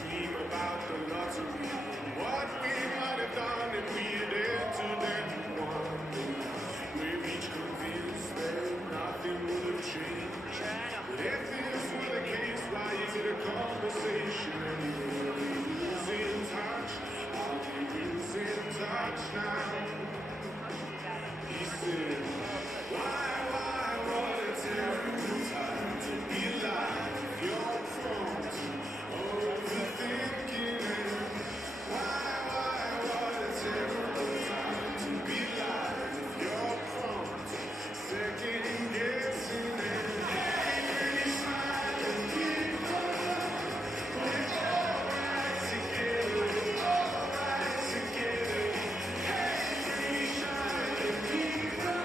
dream about the lottery. What we might have done if we had entered anyone. We're each convinced that nothing would have changed. But if this were the case, why is it a conversation anyway? Losing touch, are we losing touch now? He said, why, what a terrible time to be alive. You're prone to overthinking it. Why, what a terrible time to be alive. You're prone to second guessing it. Hey, pretty smiling people, we're alright together, we're alright together. Hey, pretty smiling people,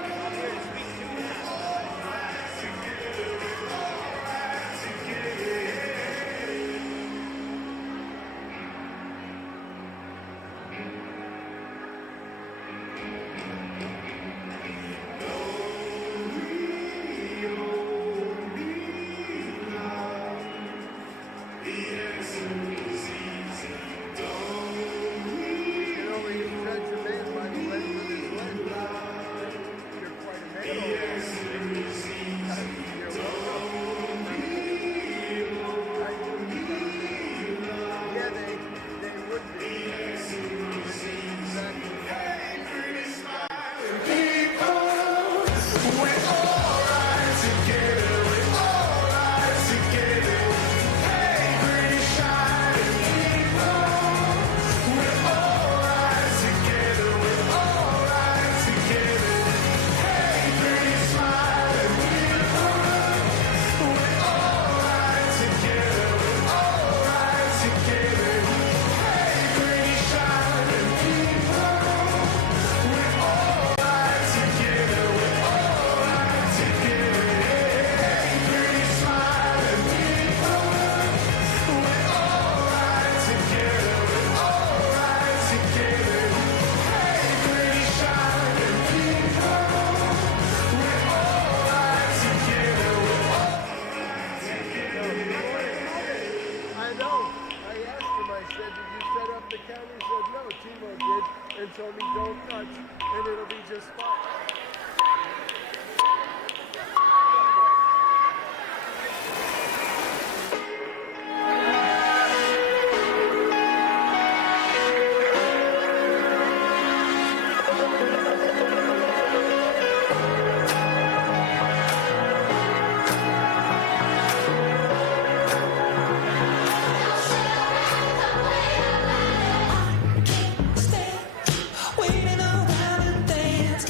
we're alright together, we're alright together. You know, when you judge a man by the length of his leg, you're quite a man. Yeah, they would be. Exactly. I know. I asked him, I said, did you set up the camera? He said, no, Timo did, and told me don't touch, and it'll be just fine. Waiting around and dance.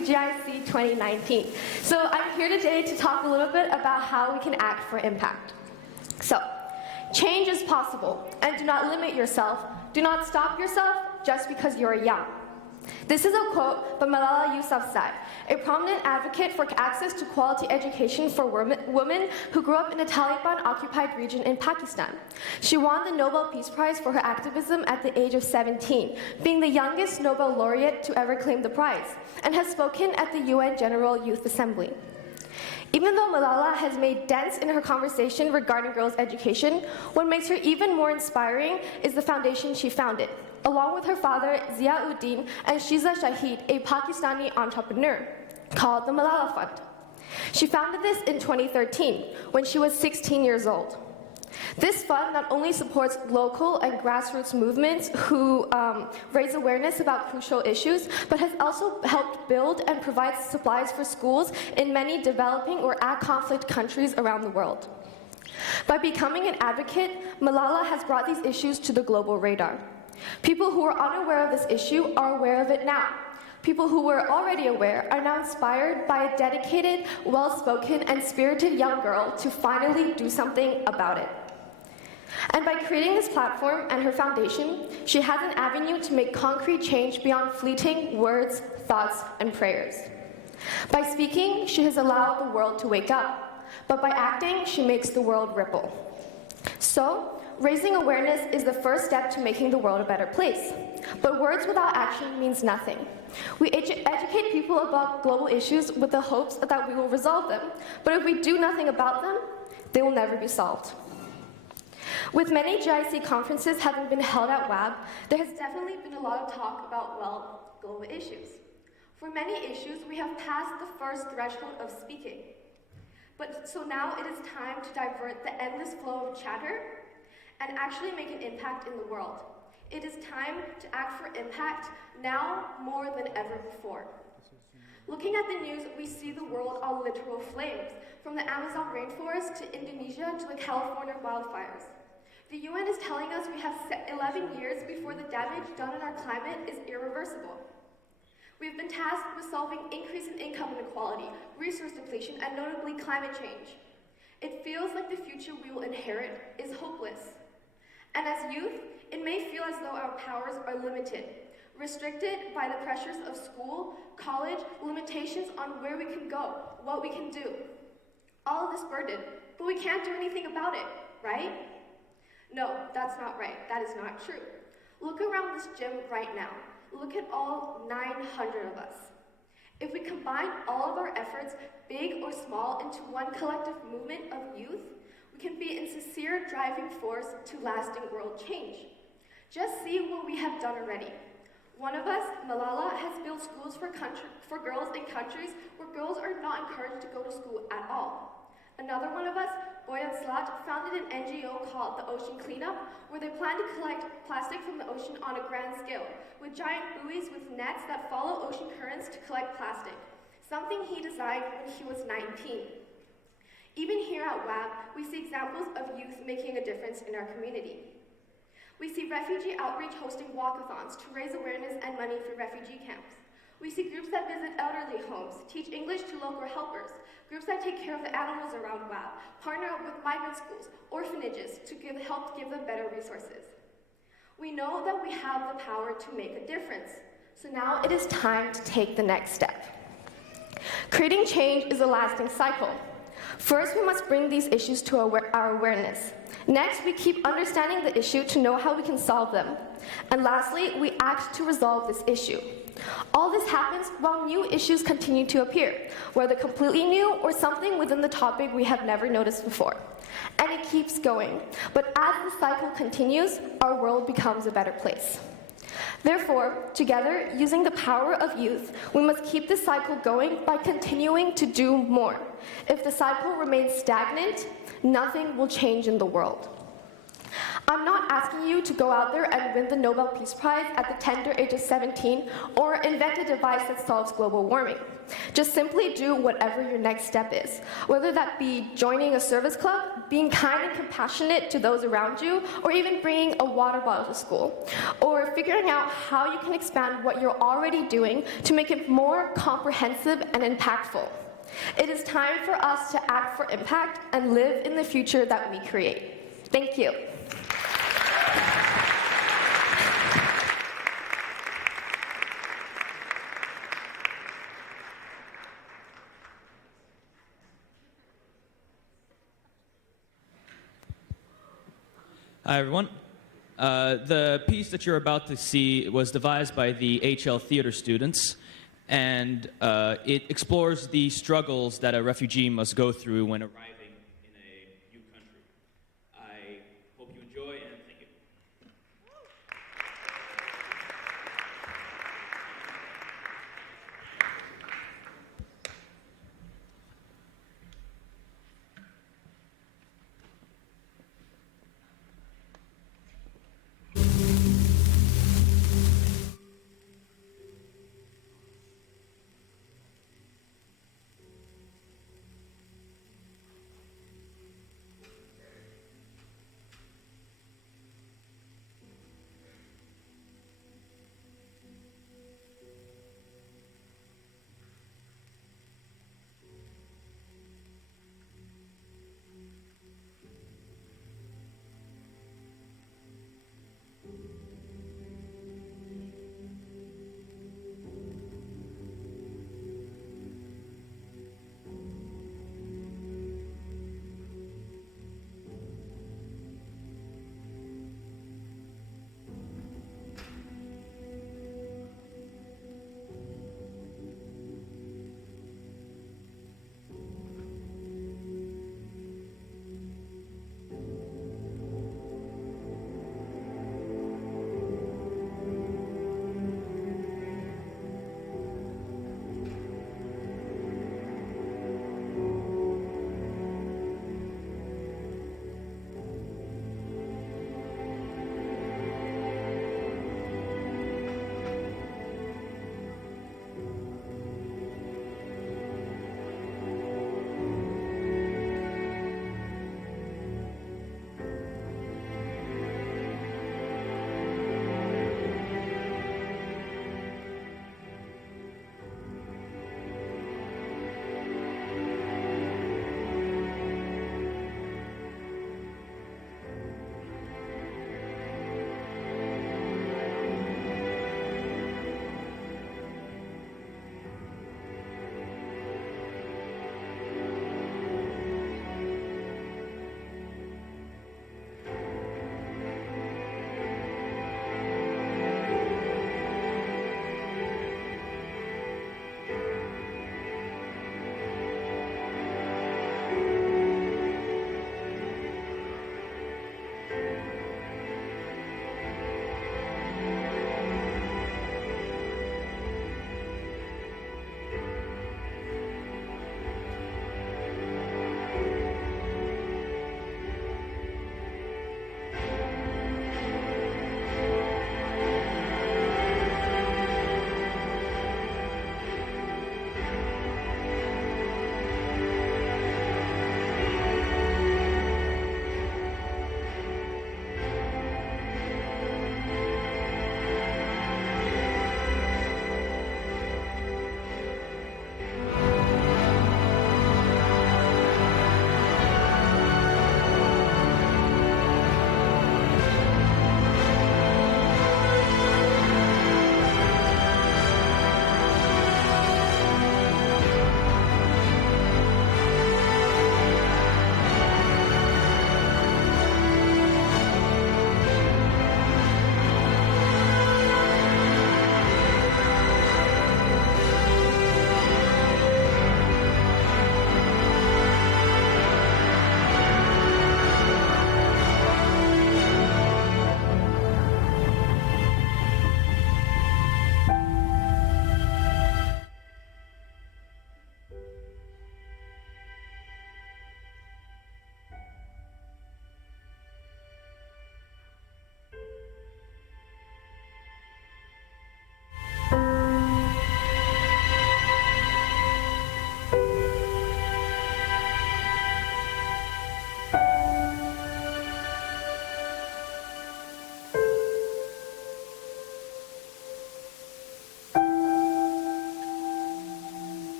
GIC 2019. So I'm here today to talk a little bit about how we can act for impact. So, change is possible, and do not limit yourself. Do not stop yourself just because you're young. This is a quote by Malala Yousafzai, a prominent advocate for access to quality education for women who grew up in a Taliban-occupied region in Pakistan. She won the Nobel Peace Prize for her activism at the age of 17, being the youngest Nobel laureate to ever claim the prize, and has spoken at the UN General Youth Assembly. Even though Malala has made dents in her conversation regarding girls' education, what makes her even more inspiring is the foundation she founded, along with her father, Ziauddin, and Shiza Shahid, a Pakistani entrepreneur, called the Malala Fund. She founded this in 2013, when she was 16 years old. This fund not only supports local and grassroots movements who raise awareness about crucial issues, but has also helped build and provide supplies for schools in many developing or at-conflict countries around the world. By becoming an advocate, Malala has brought these issues to the global radar. People who were unaware of this issue are aware of it now. People who were already aware are now inspired by a dedicated, well-spoken, and spirited young girl to finally do something about it. And by creating this platform and her foundation, she has an avenue to make concrete change beyond fleeting words, thoughts, and prayers. By speaking, she has allowed the world to wake up, but by acting, she makes the world ripple. So, raising awareness is the first step to making the world a better place. But words without action means nothing. We educate people about global issues with the hopes that we will resolve them, but if we do nothing about them, they will never be solved. With many GIC conferences having been held at WAB, there has definitely been a lot of talk about, well, global issues. For many issues, we have passed the first threshold of speaking. So now it is time to divert the endless flow of chatter and actually make an impact in the world. It is time to act for impact now more than ever before. Looking at the news, we see the world on literal flames, from the Amazon rainforest to Indonesia to the California wildfires. The UN is telling us we have 11 years before the damage done in our climate is irreversible. We have been tasked with solving increase in income inequality, resource depletion, and notably climate change. It feels like the future we will inherit is hopeless. And as youth, it may feel as though our powers are limited, restricted by the pressures of school, college, limitations on where we can go, what we can do. All of this burden, but we can't do anything about it, right? No, that's not right. That is not true. Look around this gym right now. Look at all 900 of us. If we combine all of our efforts, big or small, into one collective movement of youth, we can be a sincere driving force to lasting world change. Just see what we have done already. One of us, Malala, has built schools for girls in countries where girls are not encouraged to go to school at all. Another one of us, Boyan Slat, founded an NGO called the Ocean Cleanup, where they plan to collect plastic from the ocean on a grand scale, with giant buoys with nets that follow ocean currents to collect plastic, something he designed when he was 19. Even here at WAB, we see examples of youth making a difference in our community. We see refugee outreach hosting walkathons to raise awareness and money for refugee camps. We see groups that visit elderly homes, teach English to local helpers, groups that take care of the animals around WAB, partner up with migrant schools, orphanages to help give them better resources. We know that we have the power to make a difference, so now it is time to take the next step. Creating change is a lasting cycle. First, we must bring these issues to our awareness. Next, we keep understanding the issue to know how we can solve them. And lastly, we act to resolve this issue. All this happens while new issues continue to appear, whether completely new or something within the topic we have never noticed before. And it keeps going. But as the cycle continues, our world becomes a better place. Therefore, together, using the power of youth, we must keep this cycle going by continuing to do more. If the cycle remains stagnant, nothing will change in the world. I'm not asking you to go out there and win the Nobel Peace Prize at the tender age of 17 or invent a device that solves global warming. Just simply do whatever your next step is, whether that be joining a service club, being kind and compassionate to those around you, or even bringing a water bottle to school, or figuring out how you can expand what you're already doing to make it more comprehensive and impactful. It is time for us to act for impact and live in the future that we create. Thank you. Hi, everyone. The piece that you're about to see was devised by the HL Theater students, and it explores the struggles that a refugee must go through when arriving in a new country. I hope you enjoy, and thank you.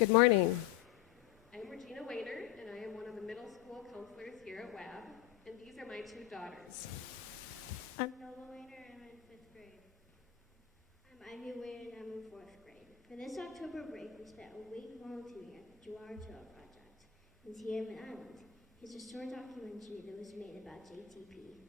Good morning. I'm Regina Waiter, and I am one of the middle school counselors here at WAB, and these are my two daughters. I'm Nova Waiter, and I'm in 5th grade. I'm Ivy Waiter, and I'm in 4th grade. For this October break, we spent a week volunteering at the Juara Trail Project in Tiamat Island. It's a short documentary that was made about JTP.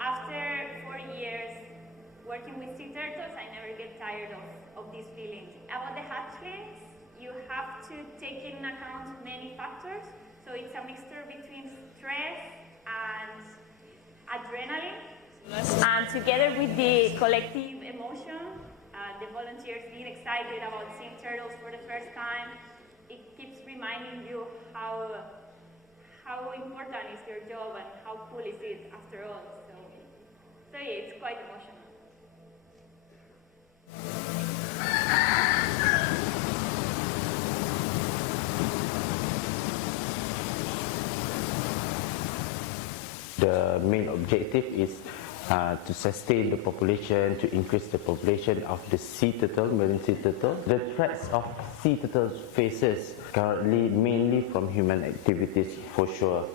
After 4 years working with sea turtles, I never get tired of these feelings. About the hatchlings, you have to take in account many factors. So it's a mixture between stress and adrenaline. And together with the collective emotion, the volunteers being excited about seeing turtles for the first time, it keeps reminding you how important is your job and how cool is it after all. So yeah, it's quite emotional. The main objective is to sustain the population, to increase the population of the sea turtle, marine sea turtle. The threats of sea turtles faces currently mainly from human activities for sure.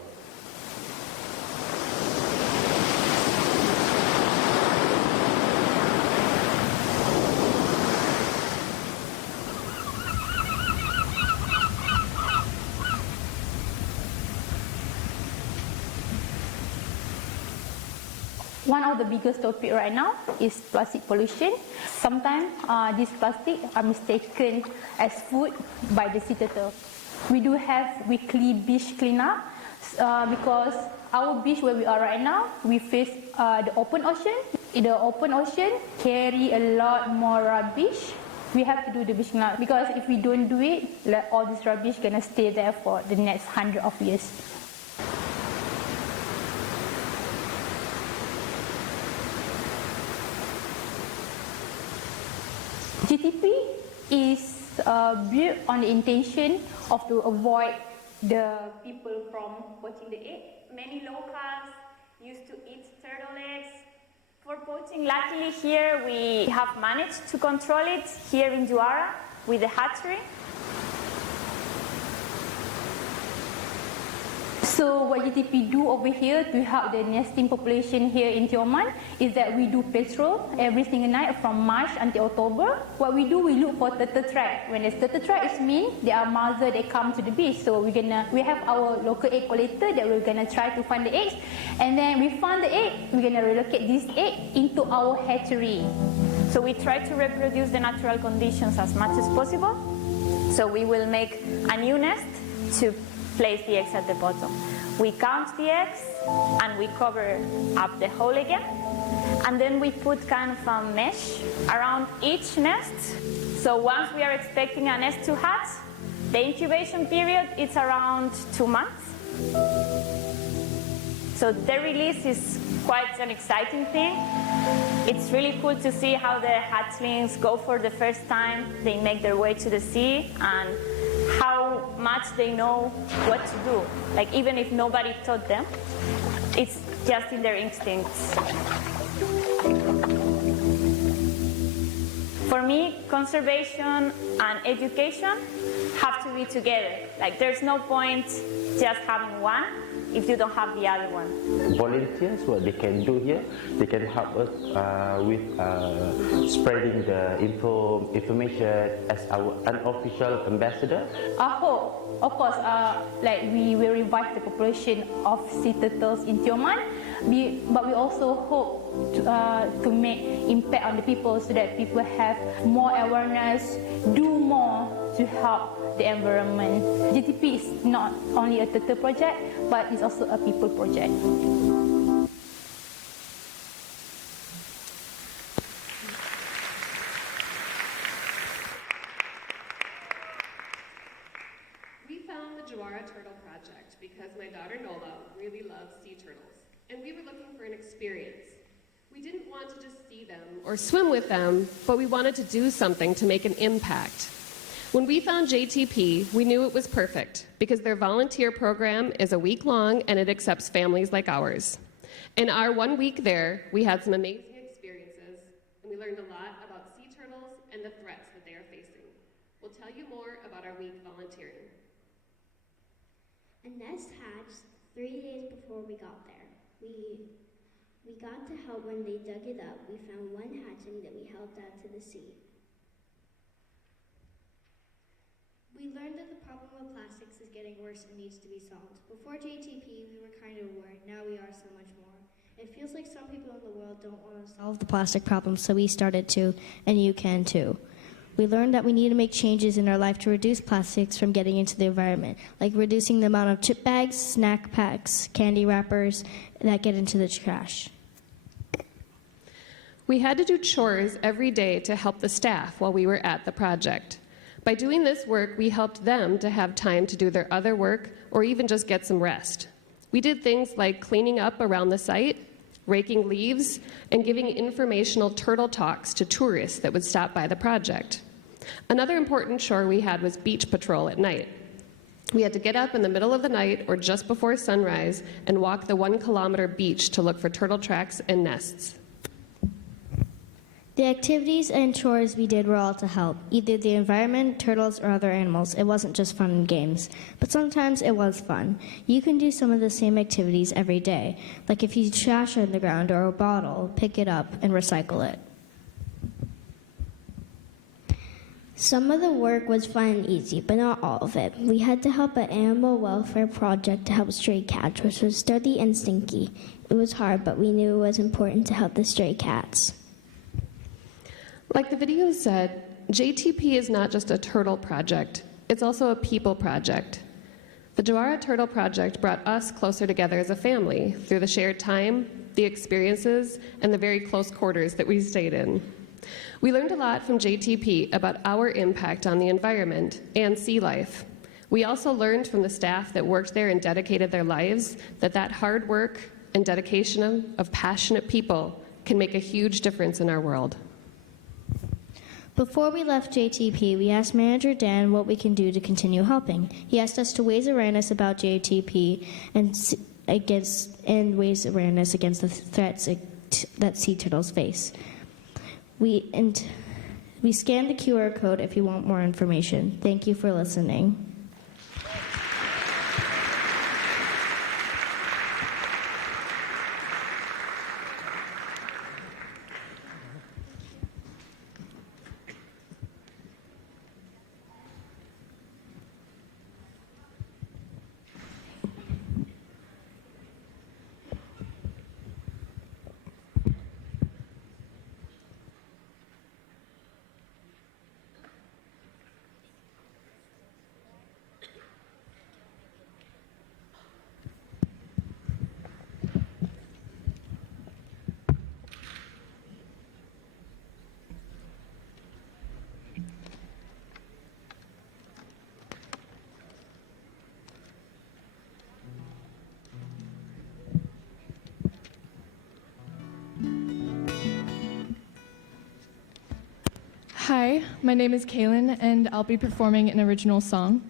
One of the biggest topic right now is plastic pollution. Sometimes these plastic are mistaken as food by the sea turtle. We do have weekly beach cleanup because our beach where we are right now, we face the open ocean. The open ocean carry a lot more rubbish. We have to do the beach cleanup because if we don't do it, all this rubbish gonna stay there for the next 100 of years. GTP is built on the intention of to avoid the people from poaching the egg. Many locals used to eat turtle eggs for poaching. Luckily here we have managed to control it here in Juara with the hatchery. So what GTP do over here to help the nesting population here in Tioman is that we do patrol every single night from March until October. What we do, we look for turtle trap. When there's turtle trap, it means there are mother that come to the beach. So we have our local egg collector that we're gonna try to find the eggs, and then we find the egg, we're gonna relocate this egg into our hatchery. So we try to reproduce the natural conditions as much as possible. So we will make a new nest to place the eggs at the bottom. We count the eggs and we cover up the hole again, and then we put kind of a mesh around each nest. So once we are expecting a nest to hatch, the incubation period is around 2 months. So the release is quite an exciting thing. It's really cool to see how the hatchlings go for the first time. They make their way to the sea and how much they know what to do. Like even if nobody taught them, it's just in their instincts. For me, conservation and education have to be together. Like there's no point just having one if you don't have the other one. Volunteers, what they can do here, they can help us with spreading the information as our unofficial ambassador. I hope, of course, like we will revive the population of sea turtles in Tioman, but we also hope to make impact on the people so that people have more awareness, do more to help the environment. GTP is not only a turtle project, but it's also a people project. experience. We didn't want to just see them or swim with them, but we wanted to do something to make an impact. When we found JTP, we knew it was perfect because their volunteer program is a week long and it accepts families like ours. In our 1 week there, we had some amazing experiences and we learned a lot about sea turtles and the threats that they are facing. We'll tell you more about our week volunteering. A nest hatched 3 days before we got there. We got to help when they dug it up. We found one hatchling that we helped out to the sea. We learned that the problem of plastics is getting worse and needs to be solved. Before JTP, we were kind of worried. Now we are so much more. It feels like some people in the world don't want to solve the plastic problem, so we started to, and you can too. We learned that we need to make changes in our life to reduce plastics from getting into the environment, like reducing the amount of chip bags, snack packs, candy wrappers that get into the trash. We had to do chores every day to help the staff while we were at the project. By doing this work, we helped them to have time to do their other work or even just get some rest. We did things like cleaning up around the site, raking leaves, and giving informational turtle talks to tourists that would stop by the project. Another important chore we had was beach patrol at night. We had to get up in the middle of the night or just before sunrise and walk the 1 kilometer beach to look for turtle tracks and nests. The activities and chores we did were all to help, either the environment, turtles, or other animals. It wasn't just fun and games, but sometimes it was fun. You can do some of the same activities every day, like if you trash on the ground or a bottle, pick it up and recycle it. Some of the work was fun and easy, but not all of it. We had to help an animal welfare project to help stray cats, which was dirty and stinky. It was hard, but we knew it was important to help the stray cats. Like the video said, JTP is not just a turtle project, it's also a people project. The Jawara Turtle Project brought us closer together as a family through the shared time, the experiences, and the very close quarters that we stayed in. We learned a lot from JTP about our impact on the environment and sea life. We also learned from the staff that worked there and dedicated their lives that hard work and dedication of passionate people can make a huge difference in our world. Before we left JTP, we asked Manager Dan what we can do to continue helping. He asked us to raise awareness about JTP and raise awareness against the threats that sea turtles face. We scanned the QR code if you want more information. Thank you for listening. Hi, my name is Kaylin, and I'll be performing an original song.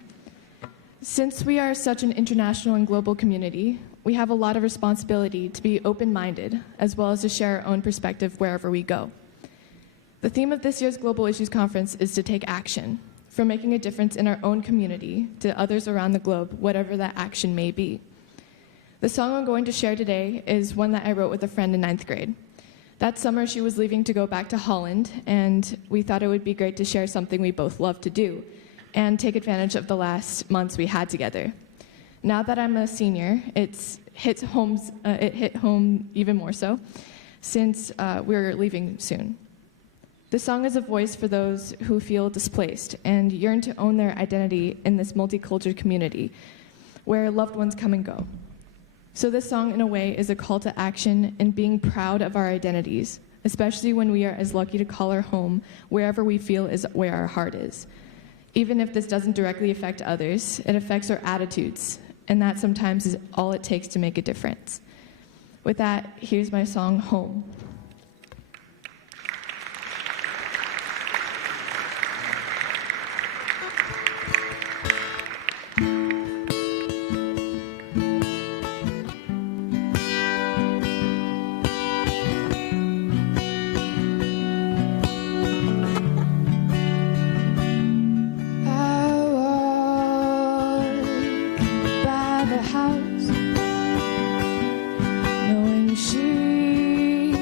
Since we are such an international and global community, we have a lot of responsibility to be open-minded, as well as to share our own perspective wherever we go. The theme of this year's Global Issues Conference is to take action, from making a difference in our own community to others around the globe, whatever that action may be. The song I'm going to share today is one that I wrote with a friend in 9th grade. That summer, she was leaving to go back to Holland, and we thought it would be great to share something we both love to do and take advantage of the last months we had together. Now that I'm a senior, it hit home even more so, since we're leaving soon. The song is a voice for those who feel displaced and yearn to own their identity in this multicultural community, where loved ones come and go. So this song, in a way, is a call to action in being proud of our identities, especially when we are as lucky to call our home wherever we feel is where our heart is. Even if this doesn't directly affect others, it affects our attitudes, and that sometimes is all it takes to make a difference. With that, here's my song, Home. House, knowing she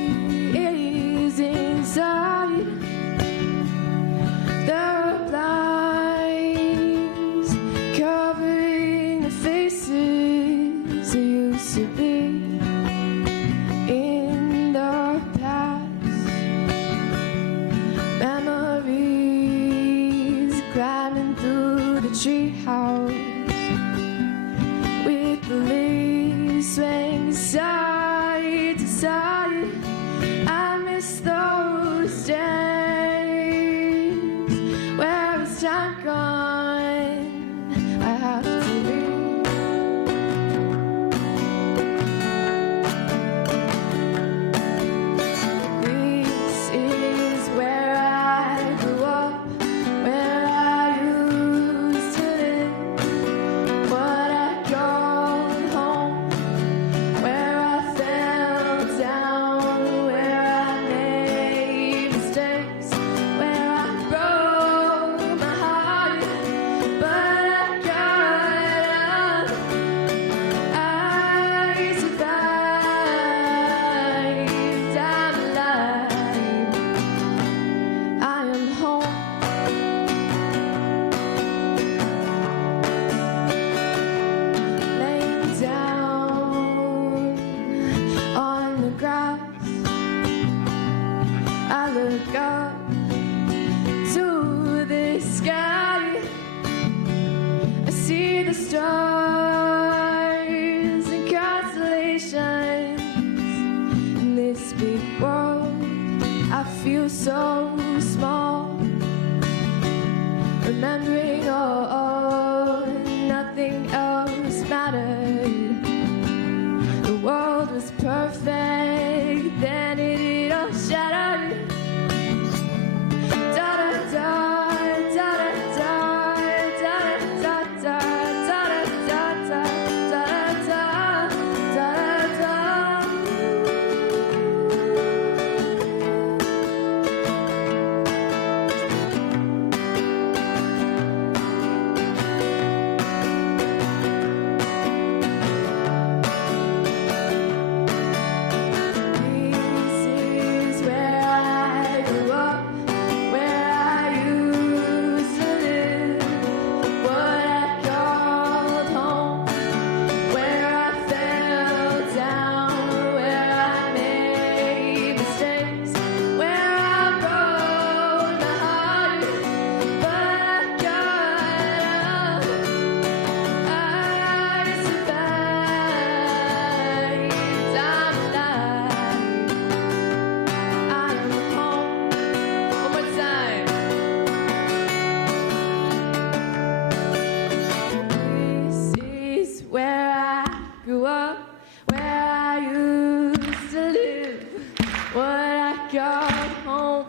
is inside. There are blinds covering the faces that used to be in the past. Memories climbing through the treehouse. The leaves swing side to side. I miss those days where it's time gone. I have to leave. This is where I grew up, where I used to live. What I call home, where I fell down, where I made mistakes, where I broke my heart, but I got up. I survived. I'm alive. I am home. Laying down on the grass, I look up to the sky. I see the stars and constellations in this big world. I feel so small, remembering all, nothing else mattered. The world was perfect, then it all shattered. Da da da, da da da, da da da, da da da, da da da, da da. This is where I grew up, where I used to live. What I called home, where I fell down, where I made mistakes, where I broke my heart, but I got up. I survived. I'm alive. I am home. One more time. This is where I grew up, where I used to live. What I called home,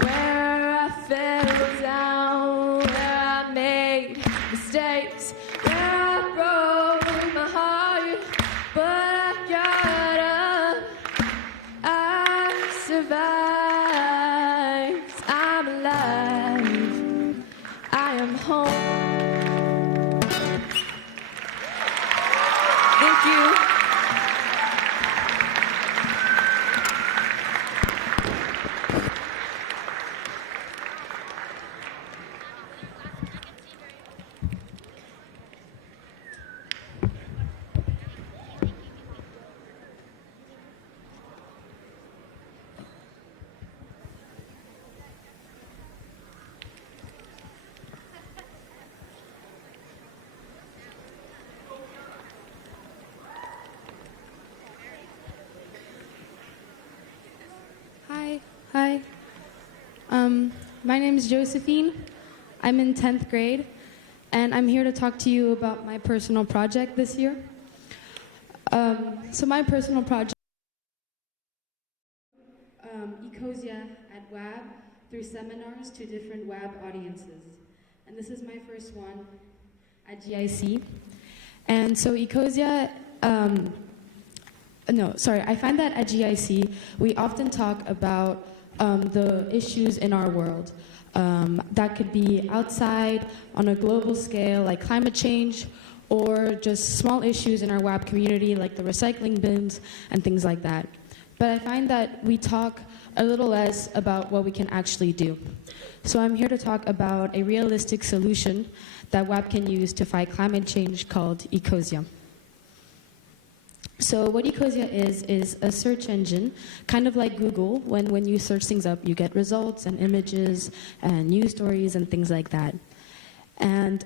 where I fell down, where I made mistakes, where I broke my heart, but I got up. I survived. I'm alive. I am home. Thank you. Hi. My name is Josephine. I'm in 10th grade, and I'm here to talk to you about my personal project this year. So my personal project Ecosia at WAB through seminars to different WAB audiences. And this is my first one at GIC. And so Ecosia, I find that at GIC, we often talk about the issues in our world. That could be outside, on a global scale, like climate change, or just small issues in our WAB community, like the recycling bins and things like that. But I find that we talk a little less about what we can actually do. So I'm here to talk about a realistic solution that WAB can use to fight climate change called Ecosia. So what Ecosia is a search engine, kind of like Google. When you search things up, you get results and images and news stories and things like that. And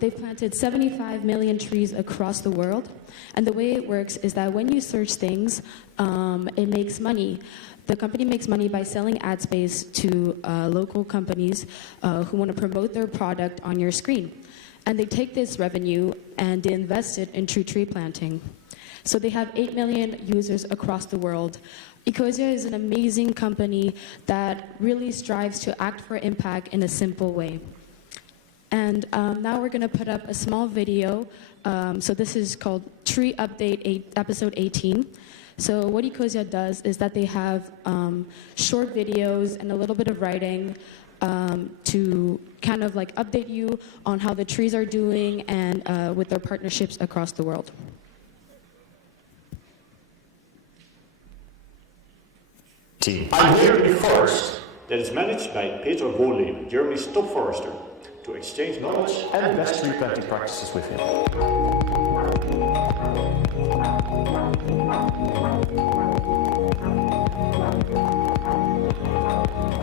they've planted 75 million trees across the world. And the way it works is that when you search things, it makes money. The company makes money by selling ad space to local companies who want to promote their product on your screen. And they take this revenue and they invest it in tree planting. So they have 8 million users across the world. Ecosia is an amazing company that really strives to act for impact in a simple way. And now we're going to put up a small video. So this is called Tree Update Episode 18. So what Ecosia does is that they have short videos and a little bit of writing to kind of like update you on how the trees are doing and with their partnerships across the world. I'm here in the forest that is managed by Peter Wohlleben, Germany's top forester, to exchange knowledge and best tree planting practices with him.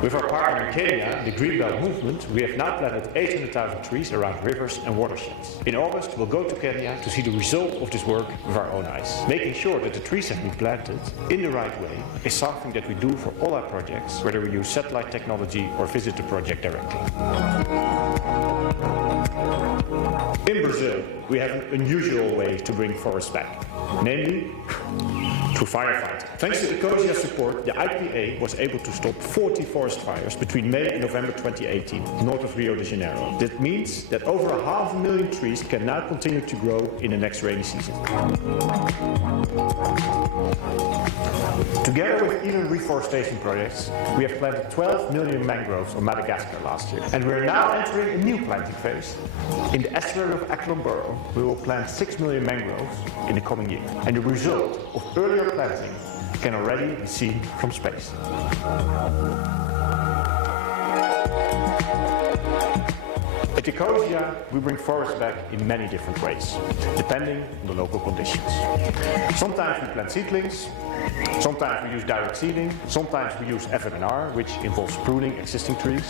With our partner in Kenya, the Greenbelt movement, we have now planted 800,000 trees around rivers and watersheds. In August, we'll go to Kenya to see the result of this work with our own eyes. Making sure that the trees have been planted in the right way is something that we do for all our projects, whether we use satellite technology or visit the project directly. In Brazil, we have an unusual way to bring forests back, namely through firefighting. Thanks to Ecosia's support, the IPA was able to stop 40 forest fires between May and November 2018, north of Rio de Janeiro. That means that over 500,000 trees can now continue to grow in the next rainy season. Together with Elan reforestation projects, we have planted 12 million mangroves on Madagascar last year. And we're now entering a new planting phase. In the estuary of Aklamboro, we will plant 6 million mangroves in the coming year. And the result of earlier planting can already be seen from space. At Ecosia, we bring forests back in many different ways, depending on the local conditions. Sometimes we plant seedlings, sometimes we use direct seeding, sometimes we use FNR, which involves pruning existing trees,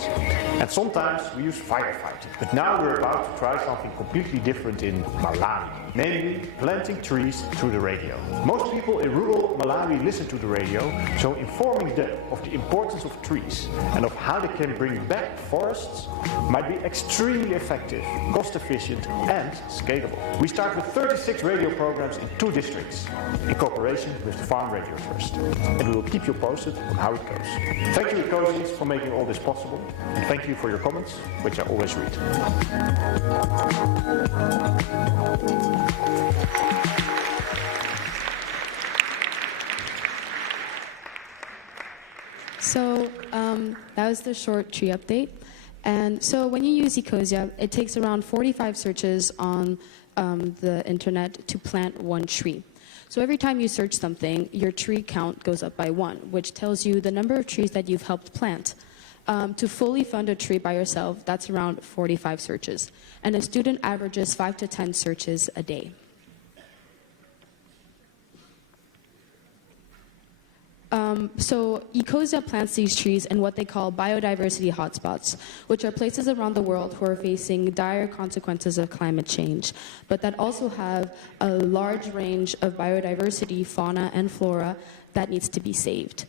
and sometimes we use firefighting. But now we're about to try something completely different in Malawi, namely planting trees through the radio. Most people in rural Malawi listen to the radio, so informing them of the importance of trees and of how they can bring back forests might be extremely effective, cost efficient and scalable. We start with 36 radio programs in 2 districts, in cooperation with the Farm Radio Trust, and we will keep you posted on how it goes. Thank you Ecosians for making all this possible, and thank you for your comments, which I always read. So that was the short tree update. And so when you use Ecosia, it takes around 45 searches on the internet to plant 1 tree. So every time you search something, your tree count goes up by 1, which tells you the number of trees that you've helped plant. To fully fund a tree by yourself, that's around 45 searches. And a student averages 5 to 10 searches a day. So Ecosia plants these trees in what they call biodiversity hotspots, which are places around the world who are facing dire consequences of climate change, but that also have a large range of biodiversity, fauna and flora that needs to be saved.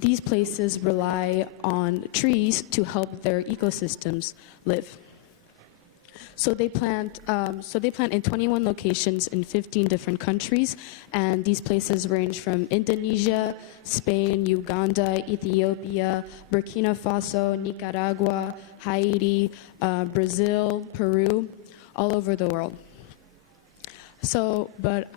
These places rely on trees to help their ecosystems live. So they plant in 21 locations in 15 different countries, and these places range from Indonesia, Spain, Uganda, Ethiopia, Burkina Faso, Nicaragua, Haiti, Brazil, Peru, all over the world. So, but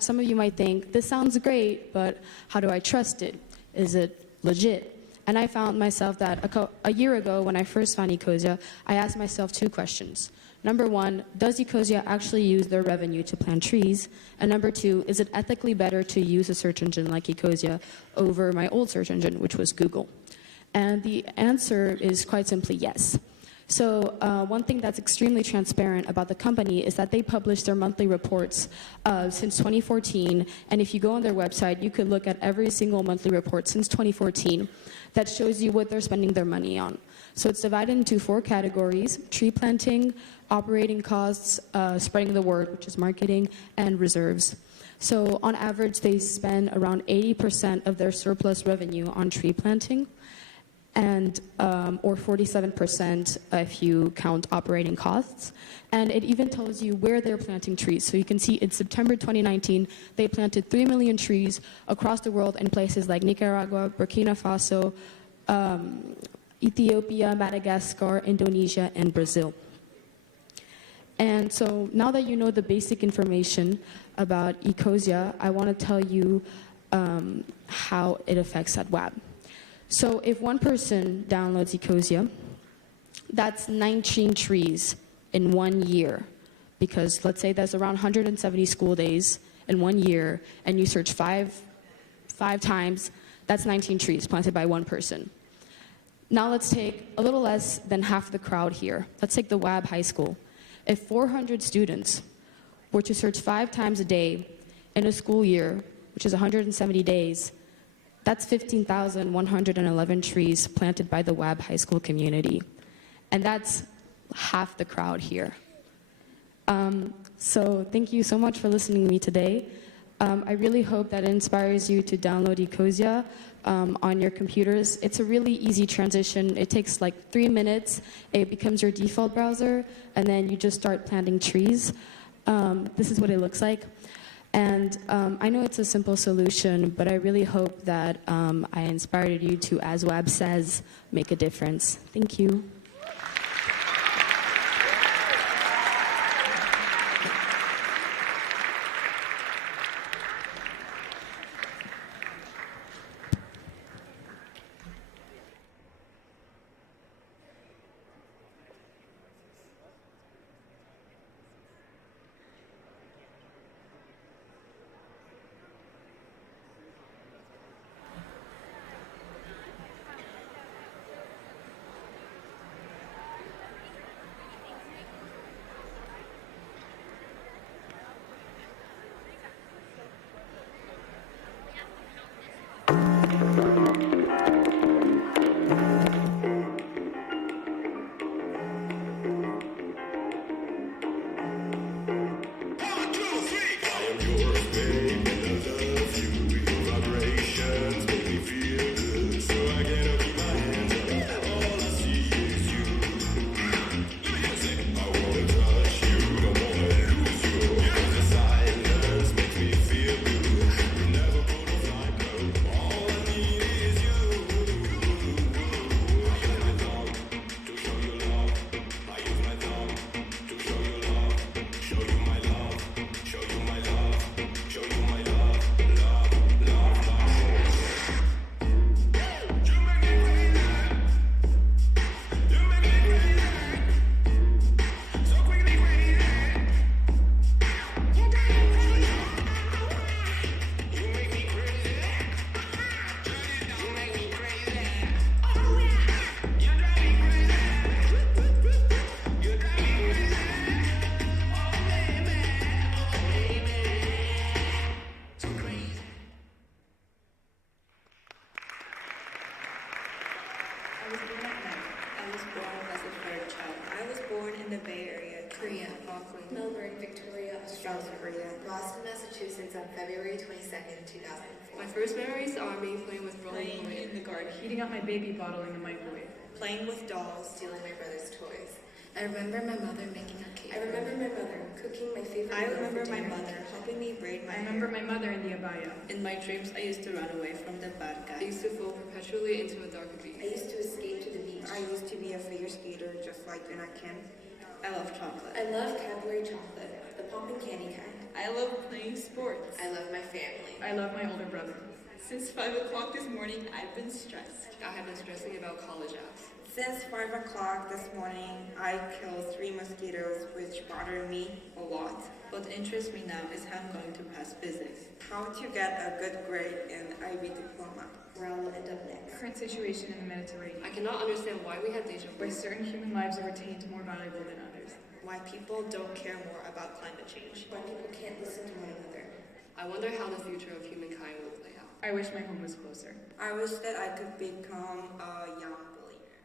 some of you might think, this sounds great, but how do I trust it? Is it legit? And I found myself that a year ago, when I first found Ecosia, I asked myself 2 questions. Number 1, does Ecosia actually use their revenue to plant trees? And number 2, is it ethically better to use a search engine like Ecosia over my old search engine, which was Google? And the answer is quite simply yes. So one thing that's extremely transparent about the company is that they publish their monthly reports since 2014. And if you go on their website, you could look at every single monthly report since 2014 that shows you what they're spending their money on. So it's divided into 4 categories: tree planting, operating costs, spreading the word, which is marketing, and reserves. So on average, they spend around 80% of their surplus revenue on tree planting, and or 47% if you count operating costs. And it even tells you where they're planting trees. So you can see in September 2019, they planted 3 million trees across the world in places like Nicaragua, Burkina Faso, Ethiopia, Madagascar, Indonesia, and Brazil. And so now that you know the basic information about Ecosia, I want to tell you how it affects AdWab. So if one person downloads Ecosia, that's 19 trees in 1 year. Because let's say there's around 170 school days in 1 year, and you search five times, that's 19 trees planted by one person. Now let's take a little less than half the crowd here. Let's take the WAB High School. If 400 students were to search 5 times a day in a school year, which is 170 days, that's 15,111 trees planted by the WAB High School community. And that's half the crowd here. So thank you so much for listening to me today. I really hope that it inspires you to download Ecosia on your computers. It's a really easy transition. It takes like 3 minutes. It becomes your default browser, and then you just start planting trees. This is what it looks like. And I know it's a simple solution, but I really hope that I inspired you to, as WAB says, make a difference. Thank you. Boston, Massachusetts on February 22nd, 2004. My first memories are me playing with rolling in the garden, heating up my baby bottle in the microwave, playing with dolls, stealing my brother's toys. I remember my mother making a cake. I remember my mother cooking my favorite meal. I remember my mother helping me braid my hair. I remember my mother in the abaya. In my dreams, I used to run away from the bad guy. I used to fall perpetually into a dark abyss. I used to escape to the beach. I used to be a figure skater just like Yuna Kim. I love chocolate. I love Cadbury chocolate, the pumpkin candy kind. I love playing sports. I love my family. I love my older brother. Since 5 o'clock this morning, I've been stressed. I have been stressing about college apps. Since 5 o'clock this morning, I killed 3 mosquitoes, which bothered me a lot. What interests me now is how I'm going to pass physics. How to get a good grade in IB diploma. Where I will end up next. Current situation in the Mediterranean. I cannot understand why we had deja vu. Where certain human lives are retained more valuable than others. Why people don't care more about climate change. Why people can't listen to one another. I wonder how the future of humankind will play out. I wish my home was closer. I wish that I could become a young billionaire.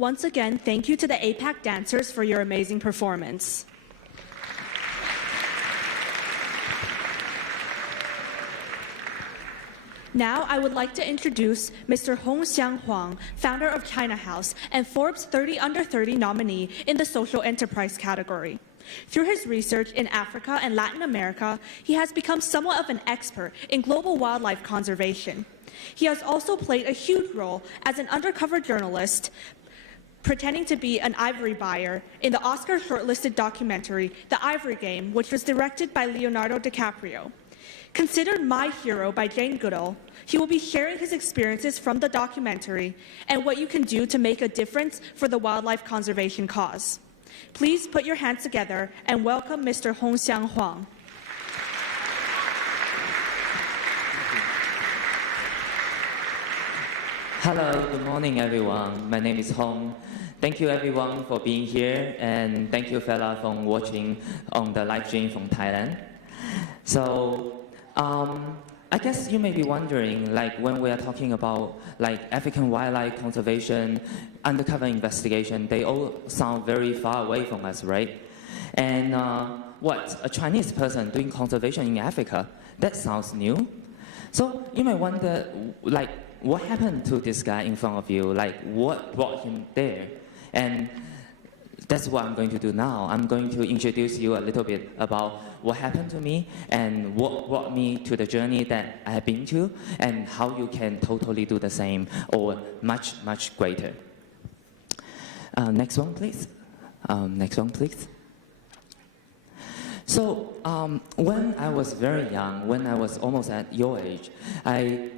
Once again, thank you to the APAC dancers for your amazing performance. Now, I would like to introduce Mr. Hongxiang Huang, founder of China House and Forbes 30 Under 30 nominee in the Social Enterprise category. Through his research in Africa and Latin America, he has become somewhat of an expert in global wildlife conservation. He has also played a huge role as an undercover journalist pretending to be an ivory buyer in the Oscar shortlisted documentary, The Ivory Game, which was directed by Leonardo DiCaprio. Considered my hero by Jane Goodall, he will be sharing his experiences from the documentary and what you can do to make a difference for the wildlife conservation cause. Please put your hands together and welcome Mr. Hongxiang Huang. Hello, good morning everyone. My name is Hong. Thank you everyone for being here, and thank you fella for watching on the live stream from Thailand. So I guess you may be wondering, like when we are talking about like African wildlife conservation, undercover investigation, they all sound very far away from us, right? And what, a Chinese person doing conservation in Africa? That sounds new. So you may wonder, like, what happened to this guy in front of you? Like, what brought him there? And that's what I'm going to do now. I'm going to introduce you a little bit about what happened to me and what brought me to the journey that I have been to and how you can totally do the same or much, much greater. Next one, please. Next one, please. So when I was very young, when I was almost at your age, I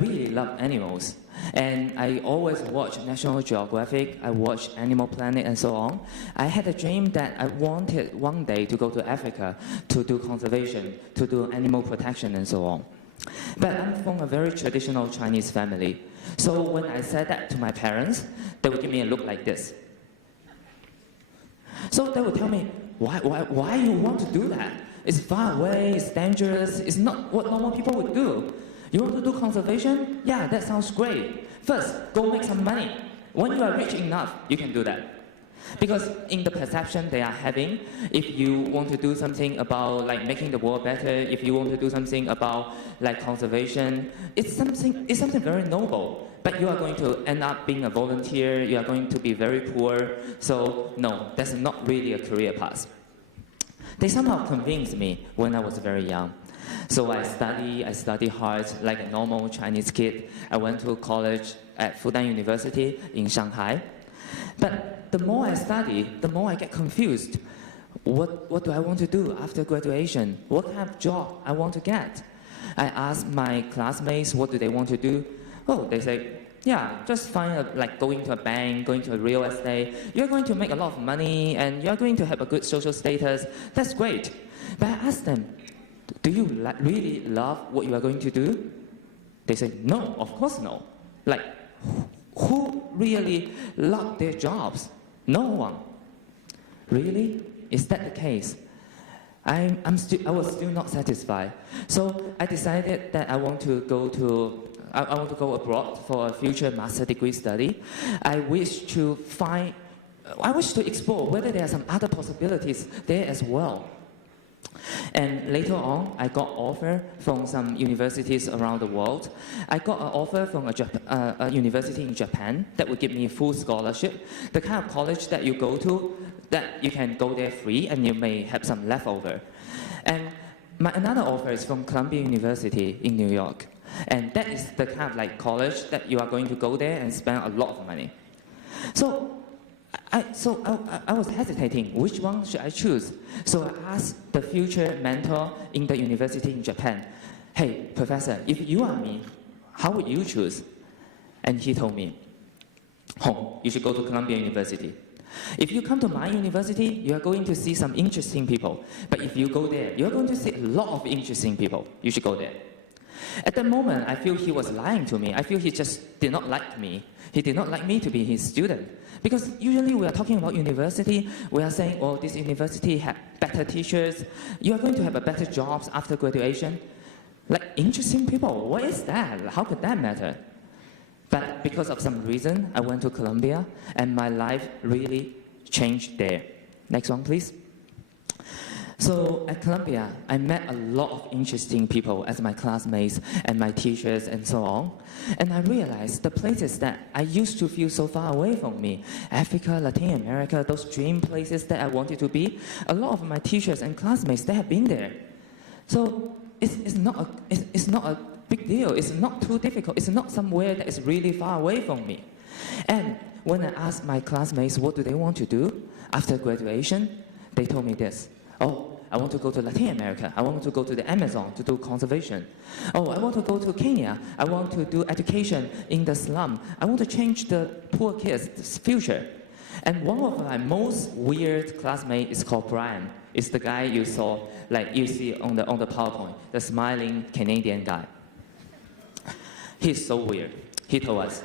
really loved animals. And I always watched National Geographic, I watched Animal Planet and so on. I had a dream that I wanted one day to go to Africa to do conservation, to do animal protection and so on. But I'm from a very traditional Chinese family. So when I said that to my parents, they would give me a look like this. So they would tell me, why you want to do that? It's far away, it's dangerous, it's not what normal people would do. You want to do conservation? Yeah, that sounds great. First, go make some money. When you are rich enough, you can do that. Because in the perception they are having, if you want to do something about like making the world better, if you want to do something about like conservation, it's something very noble. But you are going to end up being a volunteer, you are going to be very poor. So no, that's not really a career path. They somehow convinced me when I was very young. So I study hard like a normal Chinese kid. I went to college at Fudan University in Shanghai. But the more I study, the more I get confused. What do I want to do after graduation? What kind of job I want to get? I asked my classmates what do they want to do. Oh, they say, yeah, just like going to a bank, going to a real estate. You're going to make a lot of money and you're going to have a good social status. That's great. But I asked them, do you really love what you are going to do? They said, no, of course no. Like, who really love their jobs? No one. Really? Is that the case? I was still not satisfied. So I decided that I want to go abroad for a future master degree study. I wish to explore whether there are some other possibilities there as well. And later on, I got offer from some universities around the world. I got an offer from a university in Japan that would give me a full scholarship. The kind of college that you go to, that you can go there free and you may have some leftover. And another offer is from Columbia University in New York. And that is the kind of like college that you are going to go there and spend a lot of money. So I was hesitating, which one should I choose? So I asked the future mentor in the university in Japan, hey, professor, if you are me, how would you choose? And he told me, Hong, you should go to Columbia University. If you come to my university, you are going to see some interesting people. But if you go there, you're going to see a lot of interesting people. You should go there. At that moment, I feel he was lying to me. I feel he just did not like me. He did not like me to be his student. Because usually we are talking about university, we are saying, oh, this university has better teachers, you are going to have a better jobs after graduation. Like, interesting people, what is that? How could that matter? But because of some reason, I went to Columbia, and my life really changed there. Next one, please. So at Columbia, I met a lot of interesting people as my classmates and my teachers and so on. And I realized the places that I used to feel so far away from me, Africa, Latin America, those dream places that I wanted to be, a lot of my teachers and classmates, they have been there. So it's not a big deal. It's not too difficult. It's not somewhere that is really far away from me. And when I asked my classmates what do they want to do after graduation, they told me this. Oh, I want to go to Latin America. I want to go to the Amazon to do conservation. Oh, I want to go to Kenya. I want to do education in the slum. I want to change the poor kids' future. And one of my most weird classmates is called Brian. It's the guy you saw, like you see on the PowerPoint, the smiling Canadian guy. He's so weird. He told us,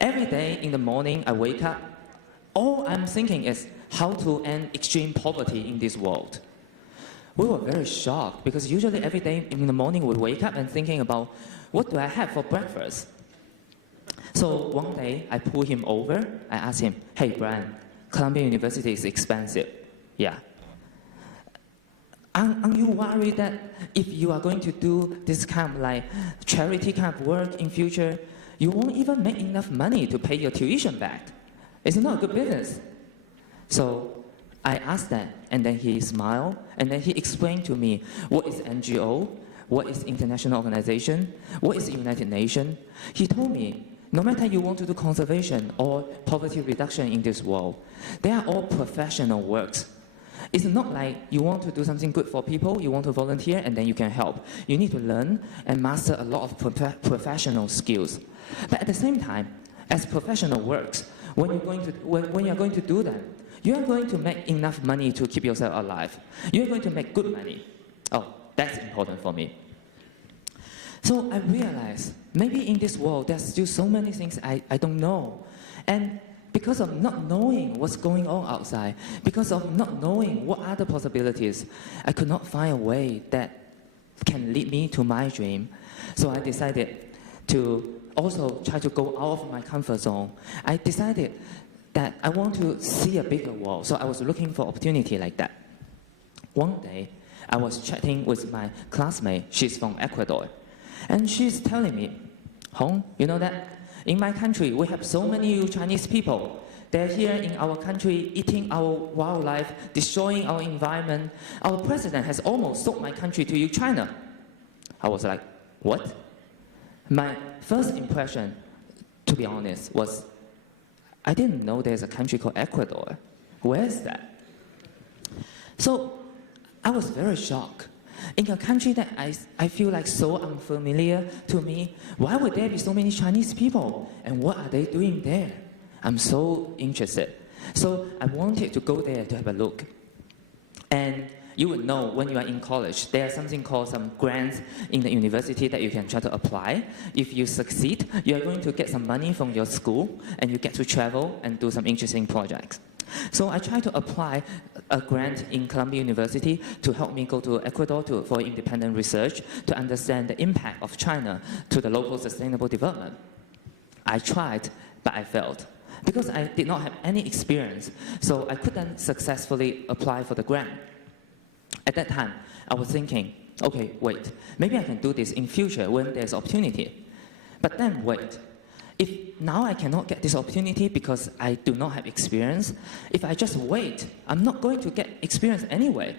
every day in the morning I wake up, all I'm thinking is how to end extreme poverty in this world. We were very shocked because usually every day in the morning we wake up and thinking about what do I have for breakfast. So one day I pulled him over. I asked him, "Hey Brian, Columbia University is expensive." Yeah. Aren't you worried that if you are going to do this kind of like charity kind of work in future, you won't even make enough money to pay your tuition back? It's not a good business. So I asked that, and then he smiled, and then he explained to me what is NGO, what is international organization, what is United Nations. He told me, no matter you want to do conservation or poverty reduction in this world, they are all professional works. It's not like you want to do something good for people, you want to volunteer, and then you can help. You need to learn and master a lot of professional skills. But at the same time, as professional works, when you're going to do them, you are going to make enough money to keep yourself alive. You're going to make good money. Oh, that's important for me. So I realized, maybe in this world, there's still so many things I don't know. And because of not knowing what's going on outside, because of not knowing what are the possibilities, I could not find a way that can lead me to my dream. So I decided to also try to go out of my comfort zone. I decided that I want to see a bigger world, so I was looking for opportunity like that. One day, I was chatting with my classmate. She's from Ecuador. And she's telling me, "Hong, you know that? In my country, we have so many Chinese people. They're here in our country eating our wildlife, destroying our environment. Our president has almost sold my country to you, China." I was like, what? My first impression, to be honest, was I didn't know there's a country called Ecuador. Where is that? So I was very shocked. In a country that I feel like so unfamiliar to me, why would there be so many Chinese people? And what are they doing there? I'm so interested. So I wanted to go there to have a look. And you would know when you are in college, there's something called some grants in the university that you can try to apply. If you succeed, you are going to get some money from your school, and you get to travel and do some interesting projects. So I tried to apply a grant in Columbia University to help me go to Ecuador for independent research to understand the impact of China to the local sustainable development. I tried, but I failed because I did not have any experience, so I couldn't successfully apply for the grant. At that time, I was thinking, okay, wait, maybe I can do this in future when there's opportunity. But then wait, if now I cannot get this opportunity because I do not have experience, if I just wait, I'm not going to get experience anyway.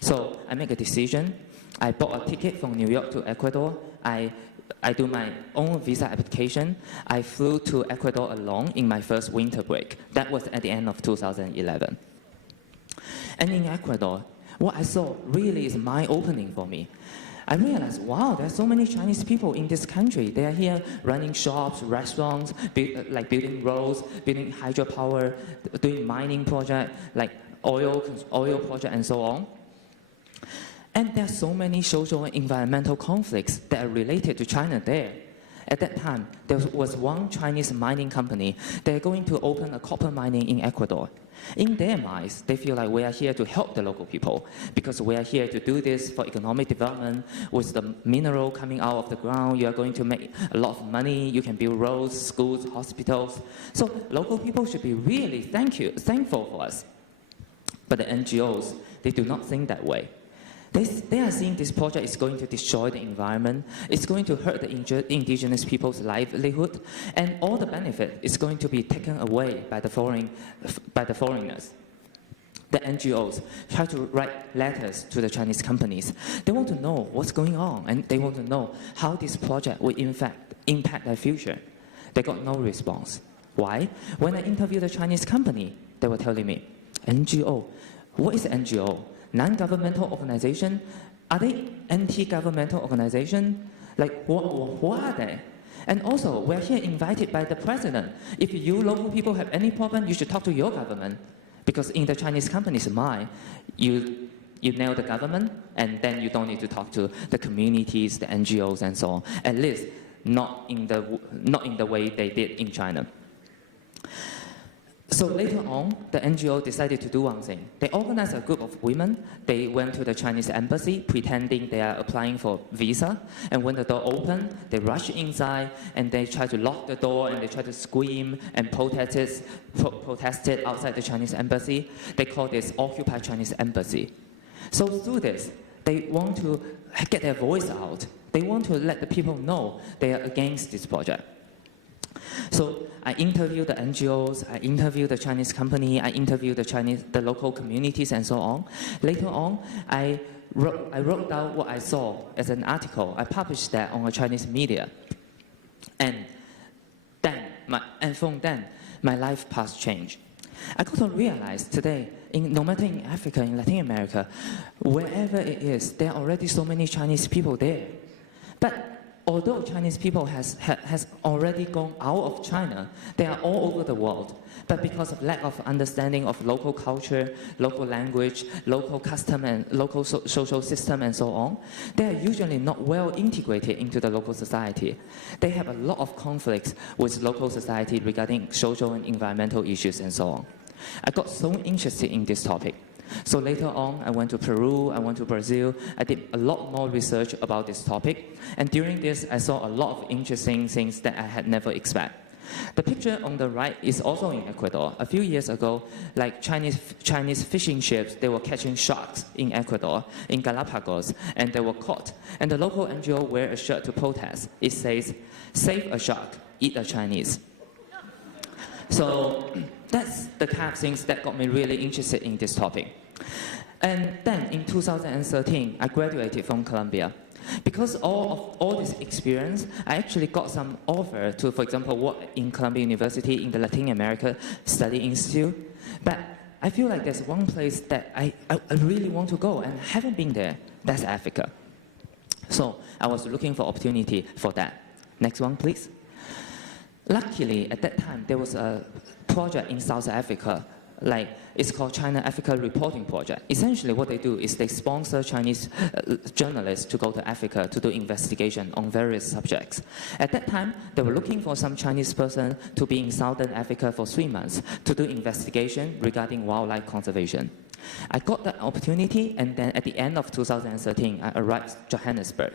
So I make a decision. I bought a ticket from New York to Ecuador. I do my own visa application. I flew to Ecuador alone in my first winter break. That was at the end of 2011. And in Ecuador, what I saw really is mind-opening for me. I realized, wow, there's so many Chinese people in this country. They are here running shops, restaurants, like building roads, building hydropower, doing mining projects, like oil project, and so on. And there are so many social and environmental conflicts that are related to China there. At that time, there was one Chinese mining company. They're going to open a copper mining in Ecuador. In their minds, they feel like we are here to help the local people because we are here to do this for economic development. With the mineral coming out of the ground, you are going to make a lot of money. You can build roads, schools, hospitals. So local people should be really thankful for us. But the NGOs, they do not think that way. They are seeing this project is going to destroy the environment, it's going to hurt the indigenous people's livelihood, and all the benefit is going to be taken away by the foreigners. The NGOs try to write letters to the Chinese companies. They want to know what's going on, and they want to know how this project will in fact impact their future. They got no response. Why? When I interviewed a Chinese company, they were telling me, NGO, what is NGO? Non-governmental organization? Are they anti-governmental organization? Like, what are they? And also, we're here invited by the president. If you local people have any problem, you should talk to your government. Because in the Chinese company's mind, you nail the government, and then you don't need to talk to the communities, the NGOs, and so on. At least, not in the way they did in China. So later on, the NGO decided to do one thing. They organized a group of women. They went to the Chinese embassy, pretending they are applying for visa. And when the door opened, they rushed inside and they tried to lock the door and they tried to scream and protested outside the Chinese embassy. They called this Occupy Chinese Embassy. So through this, they want to get their voice out. They want to let the people know they are against this project. So I interviewed the NGOs, I interviewed the Chinese company, I interviewed the local communities and so on. Later on, I wrote down what I saw as an article. I published that on a Chinese media. And from then, my life path changed. I got to realize today, no matter in Africa, in Latin America, wherever it is, there are already so many Chinese people there. But although Chinese people has already gone out of China, they are all over the world. But because of lack of understanding of local culture, local language, local custom and local social system and so on, they are usually not well integrated into the local society. They have a lot of conflicts with local society regarding social and environmental issues and so on. I got so interested in this topic. So later on, I went to Peru, I went to Brazil, I did a lot more research about this topic, and during this, I saw a lot of interesting things that I had never expected. The picture on the right is also in Ecuador. A few years ago, like Chinese fishing ships, they were catching sharks in Ecuador, in Galapagos, and they were caught. And the local NGO wear a shirt to protest. It says, "Save a shark, eat a Chinese." So that's the kind of things that got me really interested in this topic. And then in 2013, I graduated from Columbia. Because of all this experience, I actually got some offer to, for example, work in Columbia University in the Latin America Study Institute. But I feel like there's one place that I really want to go and haven't been there. That's Africa. So I was looking for opportunity for that. Next one, please. Luckily, at that time, there was a project in South Africa, it's called China-Africa Reporting Project. Essentially, what they do is they sponsor Chinese journalists to go to Africa to do investigation on various subjects. At that time, they were looking for some Chinese person to be in Southern Africa for 3 months to do investigation regarding wildlife conservation. I got that opportunity, and then at the end of 2013, I arrived in Johannesburg.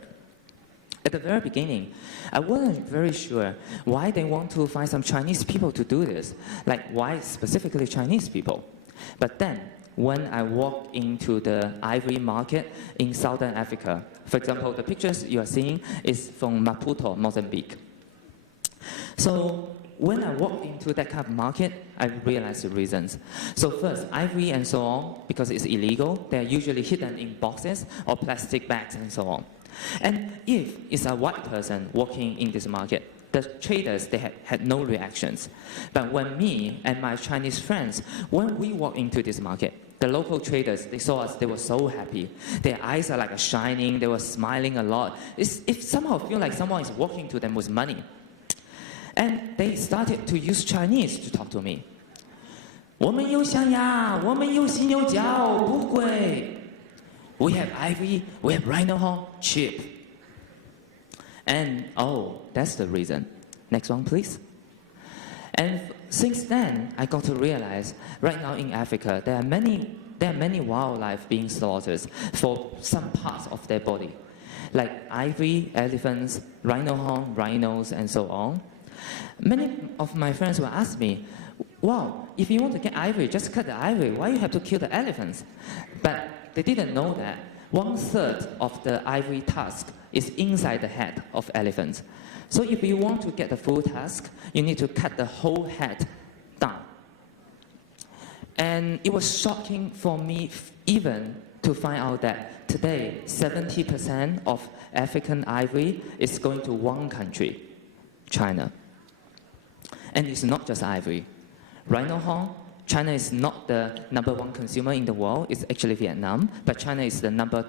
At the very beginning, I wasn't very sure why they want to find some Chinese people to do this, like why specifically Chinese people. But then, when I walked into the ivory market in Southern Africa, for example, the pictures you are seeing is from Maputo, Mozambique. So when I walked into that kind of market, I realized the reasons. So first, ivory and so on, because it's illegal, they're usually hidden in boxes or plastic bags and so on. And if it's a white person walking in this market, the traders, they had no reactions. But when me and my Chinese friends, when we walked into this market, the local traders, they saw us, they were so happy. Their eyes are like shining, they were smiling a lot. It somehow feel like someone is walking to them with money. And they started to use Chinese to talk to me. 我们有象牙，我们有犀牛角，不贵。 We have ivory, we have rhino horn, cheap. And oh, that's the reason. Next one, please. And since then, I got to realize right now in Africa, there are many wildlife being slaughtered for some parts of their body, like ivory, elephants, rhino horn, rhinos, and so on. Many of my friends will ask me, wow, if you want to get ivory, just cut the ivory. Why you have to kill the elephants? But they didn't know that 1/3 of the ivory tusk is inside the head of elephants. So if you want to get the full tusk, you need to cut the whole head down. And it was shocking for me even to find out that today 70% of African ivory is going to one country, China. And it's not just ivory. Rhino horn, China is not the #1 consumer in the world. It's actually Vietnam, but China is the number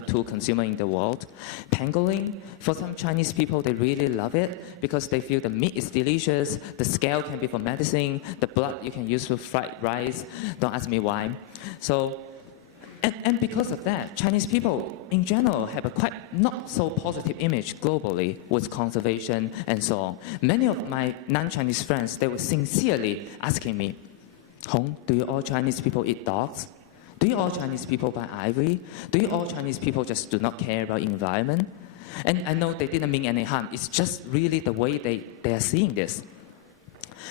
2 consumer in the world. Pangolin, for some Chinese people, they really love it because they feel the meat is delicious, the scale can be for medicine, the blood you can use for fried rice. Don't ask me why. So And because of that, Chinese people in general have a quite not so positive image globally with conservation and so on. Many of my non-Chinese friends, they were sincerely asking me, Hong, do you all Chinese people eat dogs? Do you all Chinese people buy ivory? Do you all Chinese people just do not care about environment? And I know they didn't mean any harm. It's just really the way they are seeing this.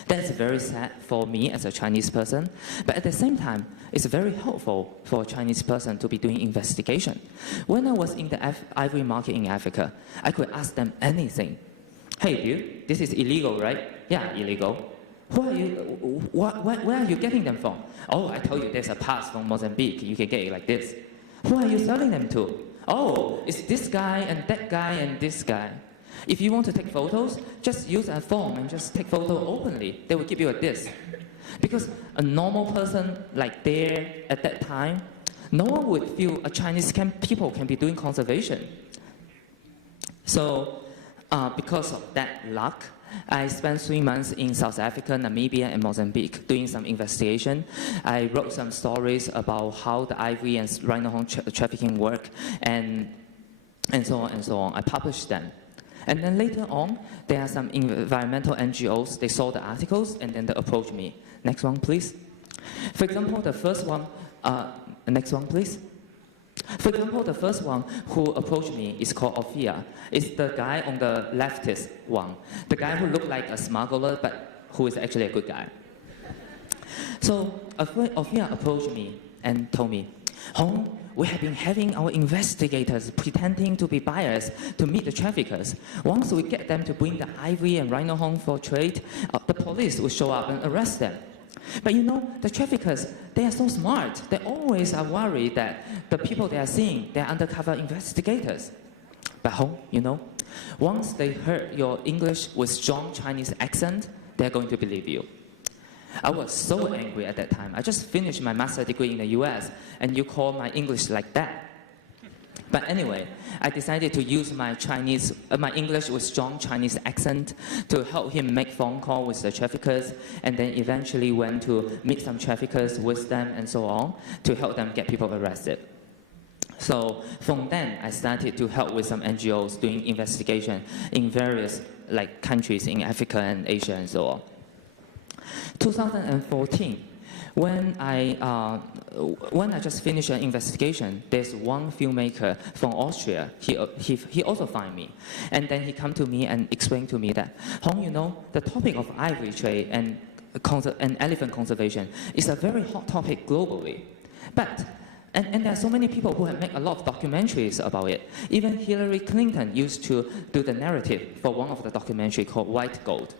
That's very sad for me as a Chinese person, but at the same time, it's very helpful for a Chinese person to be doing investigation. When I was in the ivory market in Africa, I could ask them anything. Hey dude, this is illegal, right? Yeah, illegal. Who are you, where are you getting them from? Oh, I told you there's a pass from Mozambique, you can get it like this. Who are you selling them to? Oh, it's this guy and that guy and this guy. If you want to take photos, just use a phone and just take photo openly. They will give you a disc. Because a normal person like there at that time, no one would feel a Chinese people can be doing conservation. So because of that luck, I spent 3 months in South Africa, Namibia, and Mozambique doing some investigation. I wrote some stories about how the ivory and rhino horn trafficking work, and so on and so on. I published them. And then later on, there are some environmental NGOs, they saw the articles and then they approached me. Next one, please. For example, the first one, next one, please. For example, the first one who approached me is called Ophia. It's the guy on the leftist one. The guy who looked like a smuggler, but who is actually a good guy. So Ophia approached me and told me, Hong, we have been having our investigators pretending to be buyers to meet the traffickers. Once we get them to bring the ivory and rhino horn for trade, the police will show up and arrest them. But you know, the traffickers, they are so smart. They always are worried that the people they are seeing, they are undercover investigators. But Hong, you know, once they heard your English with strong Chinese accent, they're going to believe you. I was so angry at that time. I just finished my master's degree in the US, and you call my English like that. But anyway, I decided to use my English with strong Chinese accent to help him make phone call with the traffickers, and then eventually went to meet some traffickers with them and so on to help them get people arrested. So from then, I started to help with some NGOs doing investigation in various countries in Africa and Asia and so on. 2014, when I just finished an investigation, there's one filmmaker from Austria. He also found me, and then he come to me and explained to me that, Hong, you know, the topic of ivory trade and elephant conservation is a very hot topic globally. And there are so many people who have made a lot of documentaries about it. Even Hillary Clinton used to do the narrative for one of the documentaries called White Gold.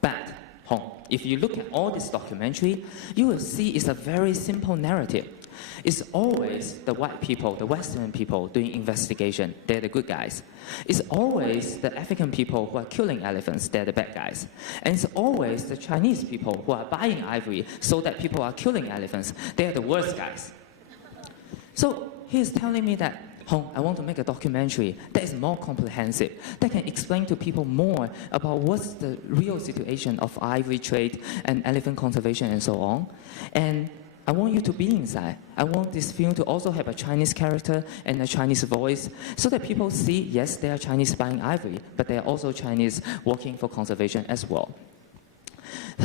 But Hong, if you look at all this documentary, you will see it's a very simple narrative. It's always the white people, the Western people doing investigation. They're the good guys. It's always the African people who are killing elephants. They're the bad guys. And it's always the Chinese people who are buying ivory so that people are killing elephants. They're the worst guys. So he's telling me that, Hong, I want to make a documentary that is more comprehensive, that can explain to people more about what's the real situation of ivory trade and elephant conservation and so on. And I want you to be inside. I want this film to also have a Chinese character and a Chinese voice so that people see, yes, they are Chinese buying ivory, but they are also Chinese working for conservation as well.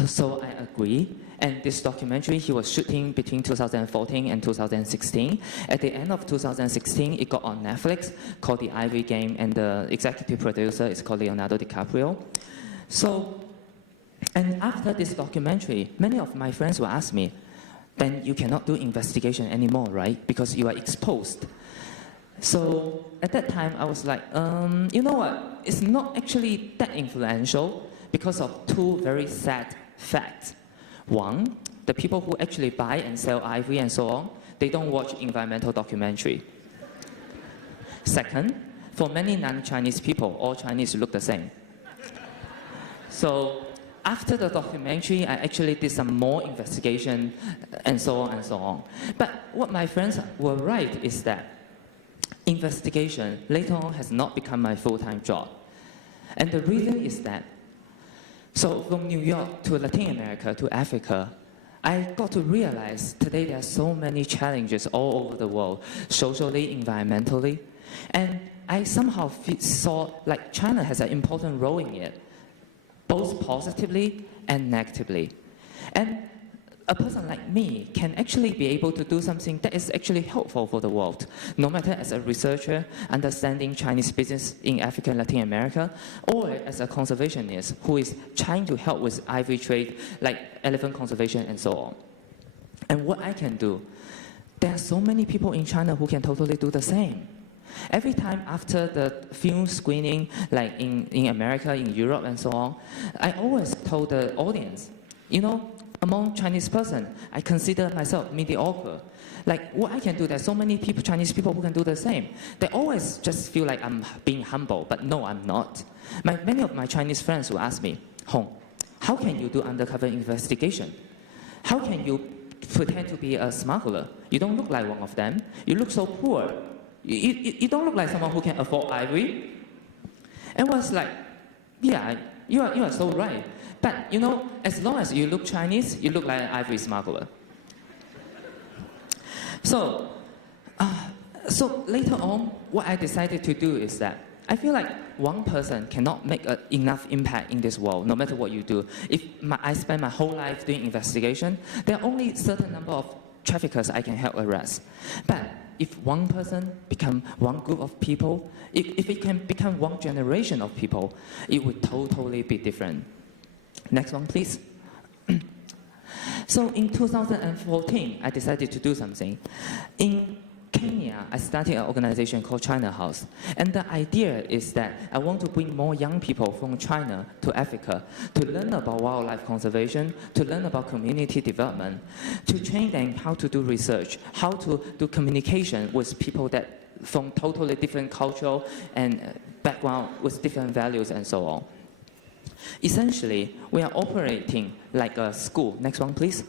So I agree, and this documentary he was shooting between 2014 and 2016. At the end of 2016, it got on Netflix called The Ivory Game, and the executive producer is called Leonardo DiCaprio. So, and after this documentary, many of my friends will ask me, then you cannot do investigation anymore, right? Because you are exposed. So at that time, I was like, you know what? It's not actually that influential because of two very sad facts. One, the people who actually buy and sell ivory and so on, they don't watch environmental documentary. Second, for many non-Chinese people, all Chinese look the same. So after the documentary, I actually did some more investigation and so on and so on. But what my friends were right is that investigation later on has not become my full-time job. And the reason is that, so from New York to Latin America to Africa, I got to realize today there are so many challenges all over the world, socially, environmentally, and I somehow saw like China has an important role in it, both positively and negatively. And a person like me can actually be able to do something that is actually helpful for the world, no matter as a researcher understanding Chinese business in Africa and Latin America, or as a conservationist who is trying to help with ivory trade, like elephant conservation and so on. And what I can do, there are so many people in China who can totally do the same. Every time after the film screening, like in America, in Europe and so on, I always told the audience, you know, among Chinese person, I consider myself mediocre. Like what I can do, there's so many people, Chinese people who can do the same. They always just feel like I'm being humble, but no, I'm not. Many of my Chinese friends will ask me, Hong, how can you do undercover investigation? How can you pretend to be a smuggler? You don't look like one of them. You look so poor. You don't look like someone who can afford ivory. And I was like, yeah, you are so right. But you know, as long as you look Chinese, you look like an ivory smuggler. So later on, what I decided to do is that I feel like one person cannot make enough impact in this world, no matter what you do. If I spend my whole life doing investigation, there are only a certain number of traffickers I can help arrest. But if one person become one group of people, if it can become one generation of people, it would totally be different. Next one, please. So in 2014, I decided to do something. In Kenya, I started an organization called China House. And the idea is that I want to bring more young people from China to Africa to learn about wildlife conservation, to learn about community development, to train them how to do research, how to do communication with people that from totally different cultural and background with different values and so on. Essentially, we are operating like a school. Next one, please.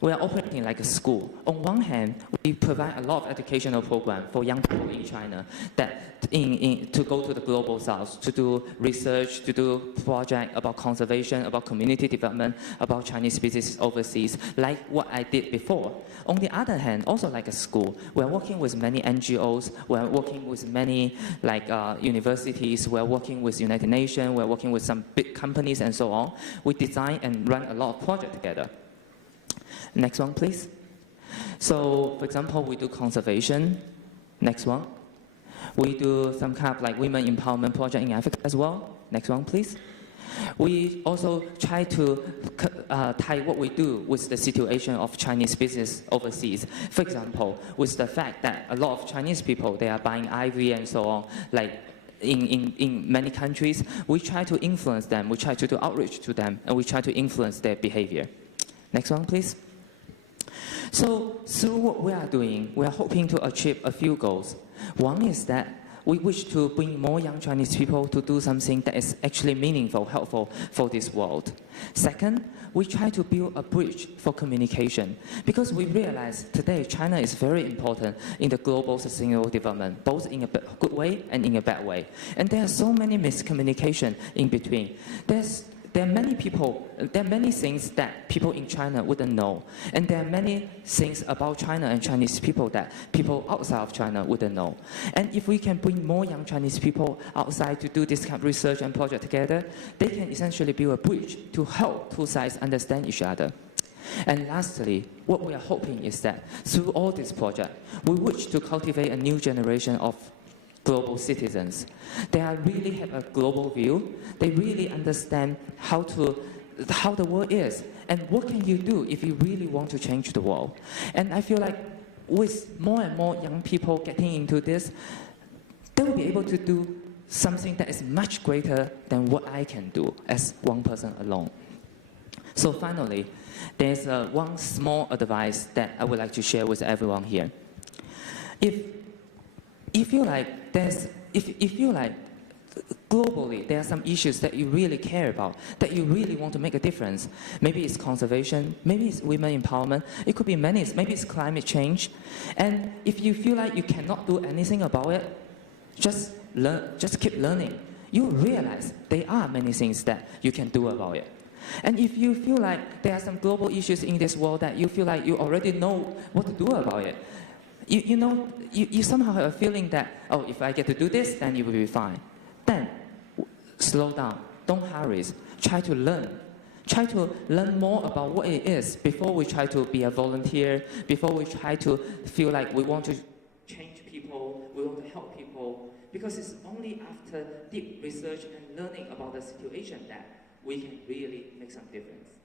We are operating like a school. On one hand, we provide a lot of educational programs for young people in China that to go to the global south, to do research, to do projects about conservation, about community development, about Chinese species overseas, like what I did before. On the other hand, also like a school, we are working with many NGOs, we are working with many universities, we are working with United Nations, we are working with some big companies and so on. We design and run a lot of projects together. Next one, please. So, for example, we do conservation. Next one. We do some kind of like women empowerment project in Africa as well. Next one, please. We also try to tie what we do with the situation of Chinese business overseas. For example, with the fact that a lot of Chinese people, they are buying ivory and so on, like in many countries, we try to influence them, we try to do outreach to them, and we try to influence their behavior. Next one, please. So through what we are doing, we are hoping to achieve a few goals. One is that we wish to bring more young Chinese people to do something that is actually meaningful, helpful for this world. Second, we try to build a bridge for communication because we realize today China is very important in the global sustainable development, both in a good way and in a bad way. And there are so many miscommunication in between. There are many things that people in China wouldn't know. And there are many things about China and Chinese people that people outside of China wouldn't know. And if we can bring more young Chinese people outside to do this kind of research and project together, they can essentially build a bridge to help two sides understand each other. And lastly, what we are hoping is that through all this project, we wish to cultivate a new generation of global citizens. They really have a global view. They really understand how the world is and what can you do if you really want to change the world. And I feel like with more and more young people getting into this, they will be able to do something that is much greater than what I can do as one person alone. So finally, there's one small advice that I would like to share with everyone here. If you feel like globally there are some issues that you really care about, that you really want to make a difference, maybe it's conservation, maybe it's women empowerment, it could be many, maybe it's climate change, and if you feel like you cannot do anything about it, just keep learning. You realize there are many things that you can do about it. And if you feel like there are some global issues in this world that you feel like you already know what to do about it, you somehow have a feeling that, oh, if I get to do this, then it will be fine. Then, slow down, don't hurry, try to learn. Try to learn more about what it is before we try to be a volunteer, before we try to feel like we want to change people, we want to help people, because it's only after deep research and learning about the situation that we can really make some difference.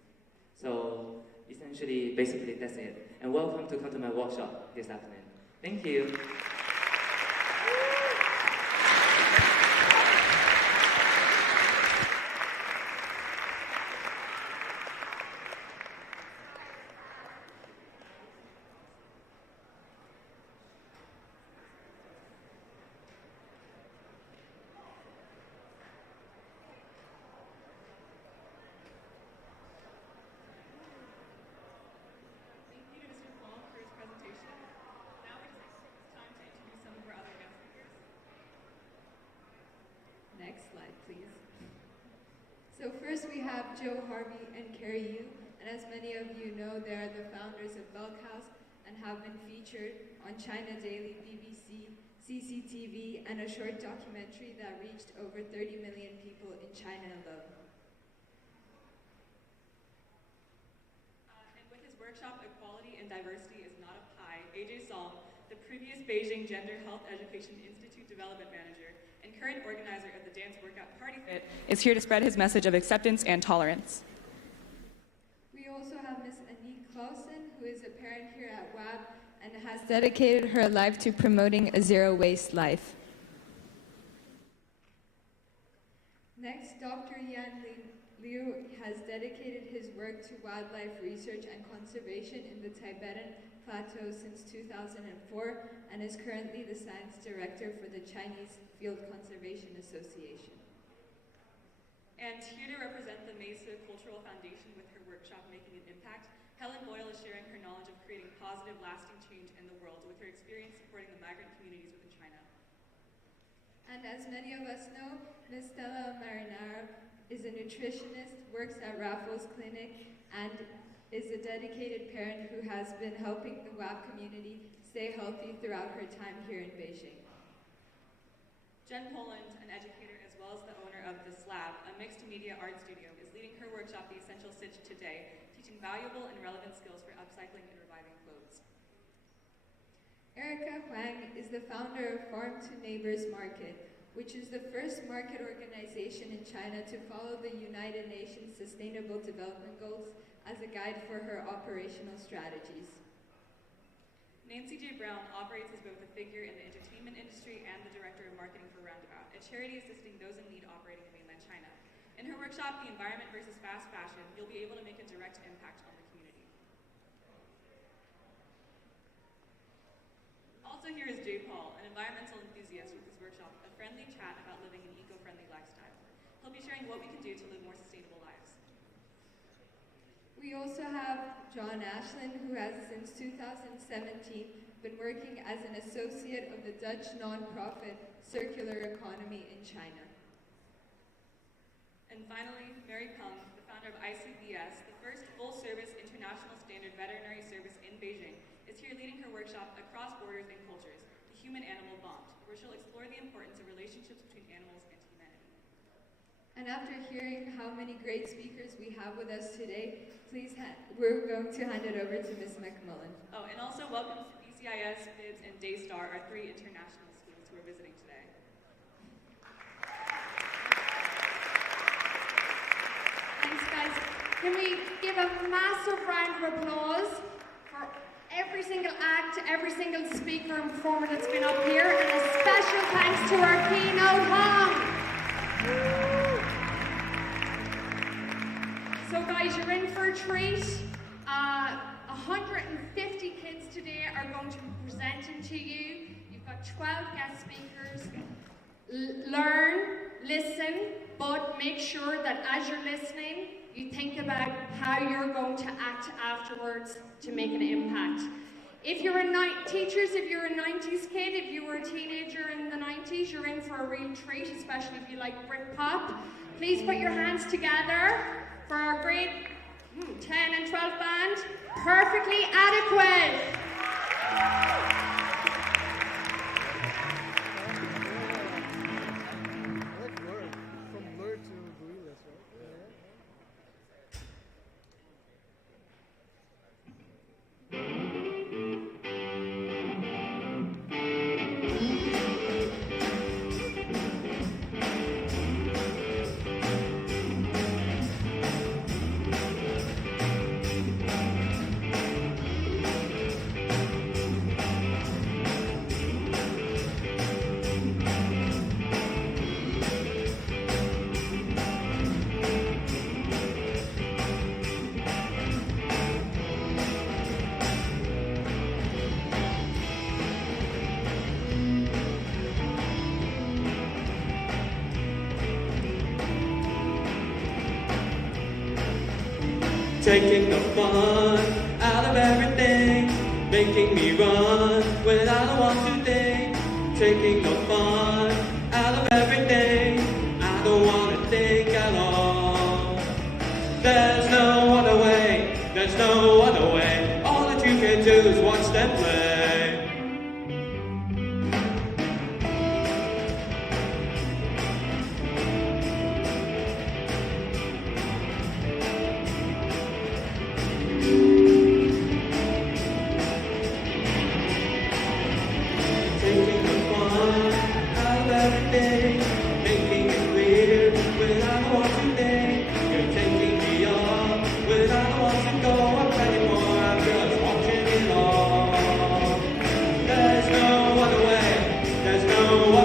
So essentially, basically that's it. And welcome to come to my workshop this afternoon. Thank you. Next slide, please. So first we have Joe Harvey and Carrie Yu, and as many of you know, they are the founders of Belk House and have been featured on China Daily, BBC, CCTV, and a short documentary that reached over 30 million people in China alone. And with his workshop, Equality and Diversity is Not a Pie, AJ Song, the previous Beijing Gender Health Education Institute Development Manager and current organizer of the Dance Workout Party Fit, is here to spread his message of acceptance and tolerance. We also have Ms. Annie Clausen, who is a parent here at WAB and has dedicated her life to promoting a zero-waste life. Next, Dr. Yan Liu has dedicated his work to wildlife research and conservation in the Tibetan Plateau since 2004 and is currently the science director for the Chinese Field Conservation Association. And here to represent the Mesa Cultural Foundation with her workshop Making an Impact, Helen Boyle is sharing her knowledge of creating positive, lasting change in the world with her experience supporting the migrant communities within China. And as many of us know, Ms. Stella Marinaro is a nutritionist, works at Raffles Clinic, and is a dedicated parent who has been helping the WAB community stay healthy throughout her time here in Beijing. Jen Poland, an educator as well as the owner of The Slab, a mixed media art studio, is leading her workshop The Essential Stitch today, teaching valuable and relevant skills for upcycling and reviving clothes. Erica Huang is the founder of Farm to Neighbors Market, which is the first market organization in China to follow the United Nations Sustainable Development Goals as a guide for her operational strategies. Nancy J. Brown operates as both a figure in the entertainment industry and the director of marketing for Roundabout, a charity assisting those in need operating in mainland China. In her workshop, The Environment versus Fast Fashion, you'll be able to make a direct impact on the community. Also here is Jay Paul, an environmental enthusiast with his workshop, A Friendly Chat About Living an Eco-Friendly Lifestyle. He'll be sharing what we can do to live more sustainable lives. We also have John Ashland, who has since 2017 been working as an associate of the Dutch nonprofit Circular Economy in China. And finally, Mary Peng, the founder of ICVS, the first full-service international standard veterinary service in Beijing, is here leading her workshop Across Borders and Cultures, the Human-Animal Bond, where she'll explore the importance of relationships between animals and humanity. And after hearing how many great speakers we have with us today, we're going to hand it over to Ms. McMullen. Oh, and also welcome to BCIS, FIBS, and Daystar, our 3 international schools who are visiting today. Thanks, guys. Can we give a massive round of applause for every single act, every single speaker and performer that's been up here, and a special thanks to our keynote, Hong. So guys, you're in for a treat. 150 kids today are going to be presenting to you. You've got 12 guest speakers. Learn, listen, but make sure that as you're listening, you think about how you're going to act afterwards to make an impact. If you're teachers, if you're a 90s kid, if you were a teenager in the 90s, you're in for a real treat, especially if you like Britpop. Please put your hands together for our grade 10 and 12 band, perfectly adequate. From blur to blueless, right? Taking the fun out of everything, making me run when I don't want to think. Taking the fun out of everything, I don't want to think at all. There's no other way, there's no other way. All that you can do is watch them play. Making it clear when I don't want to think. You're taking me on when I don't want to go up anymore. I'm just watching it all. There's no other way, there's no other way.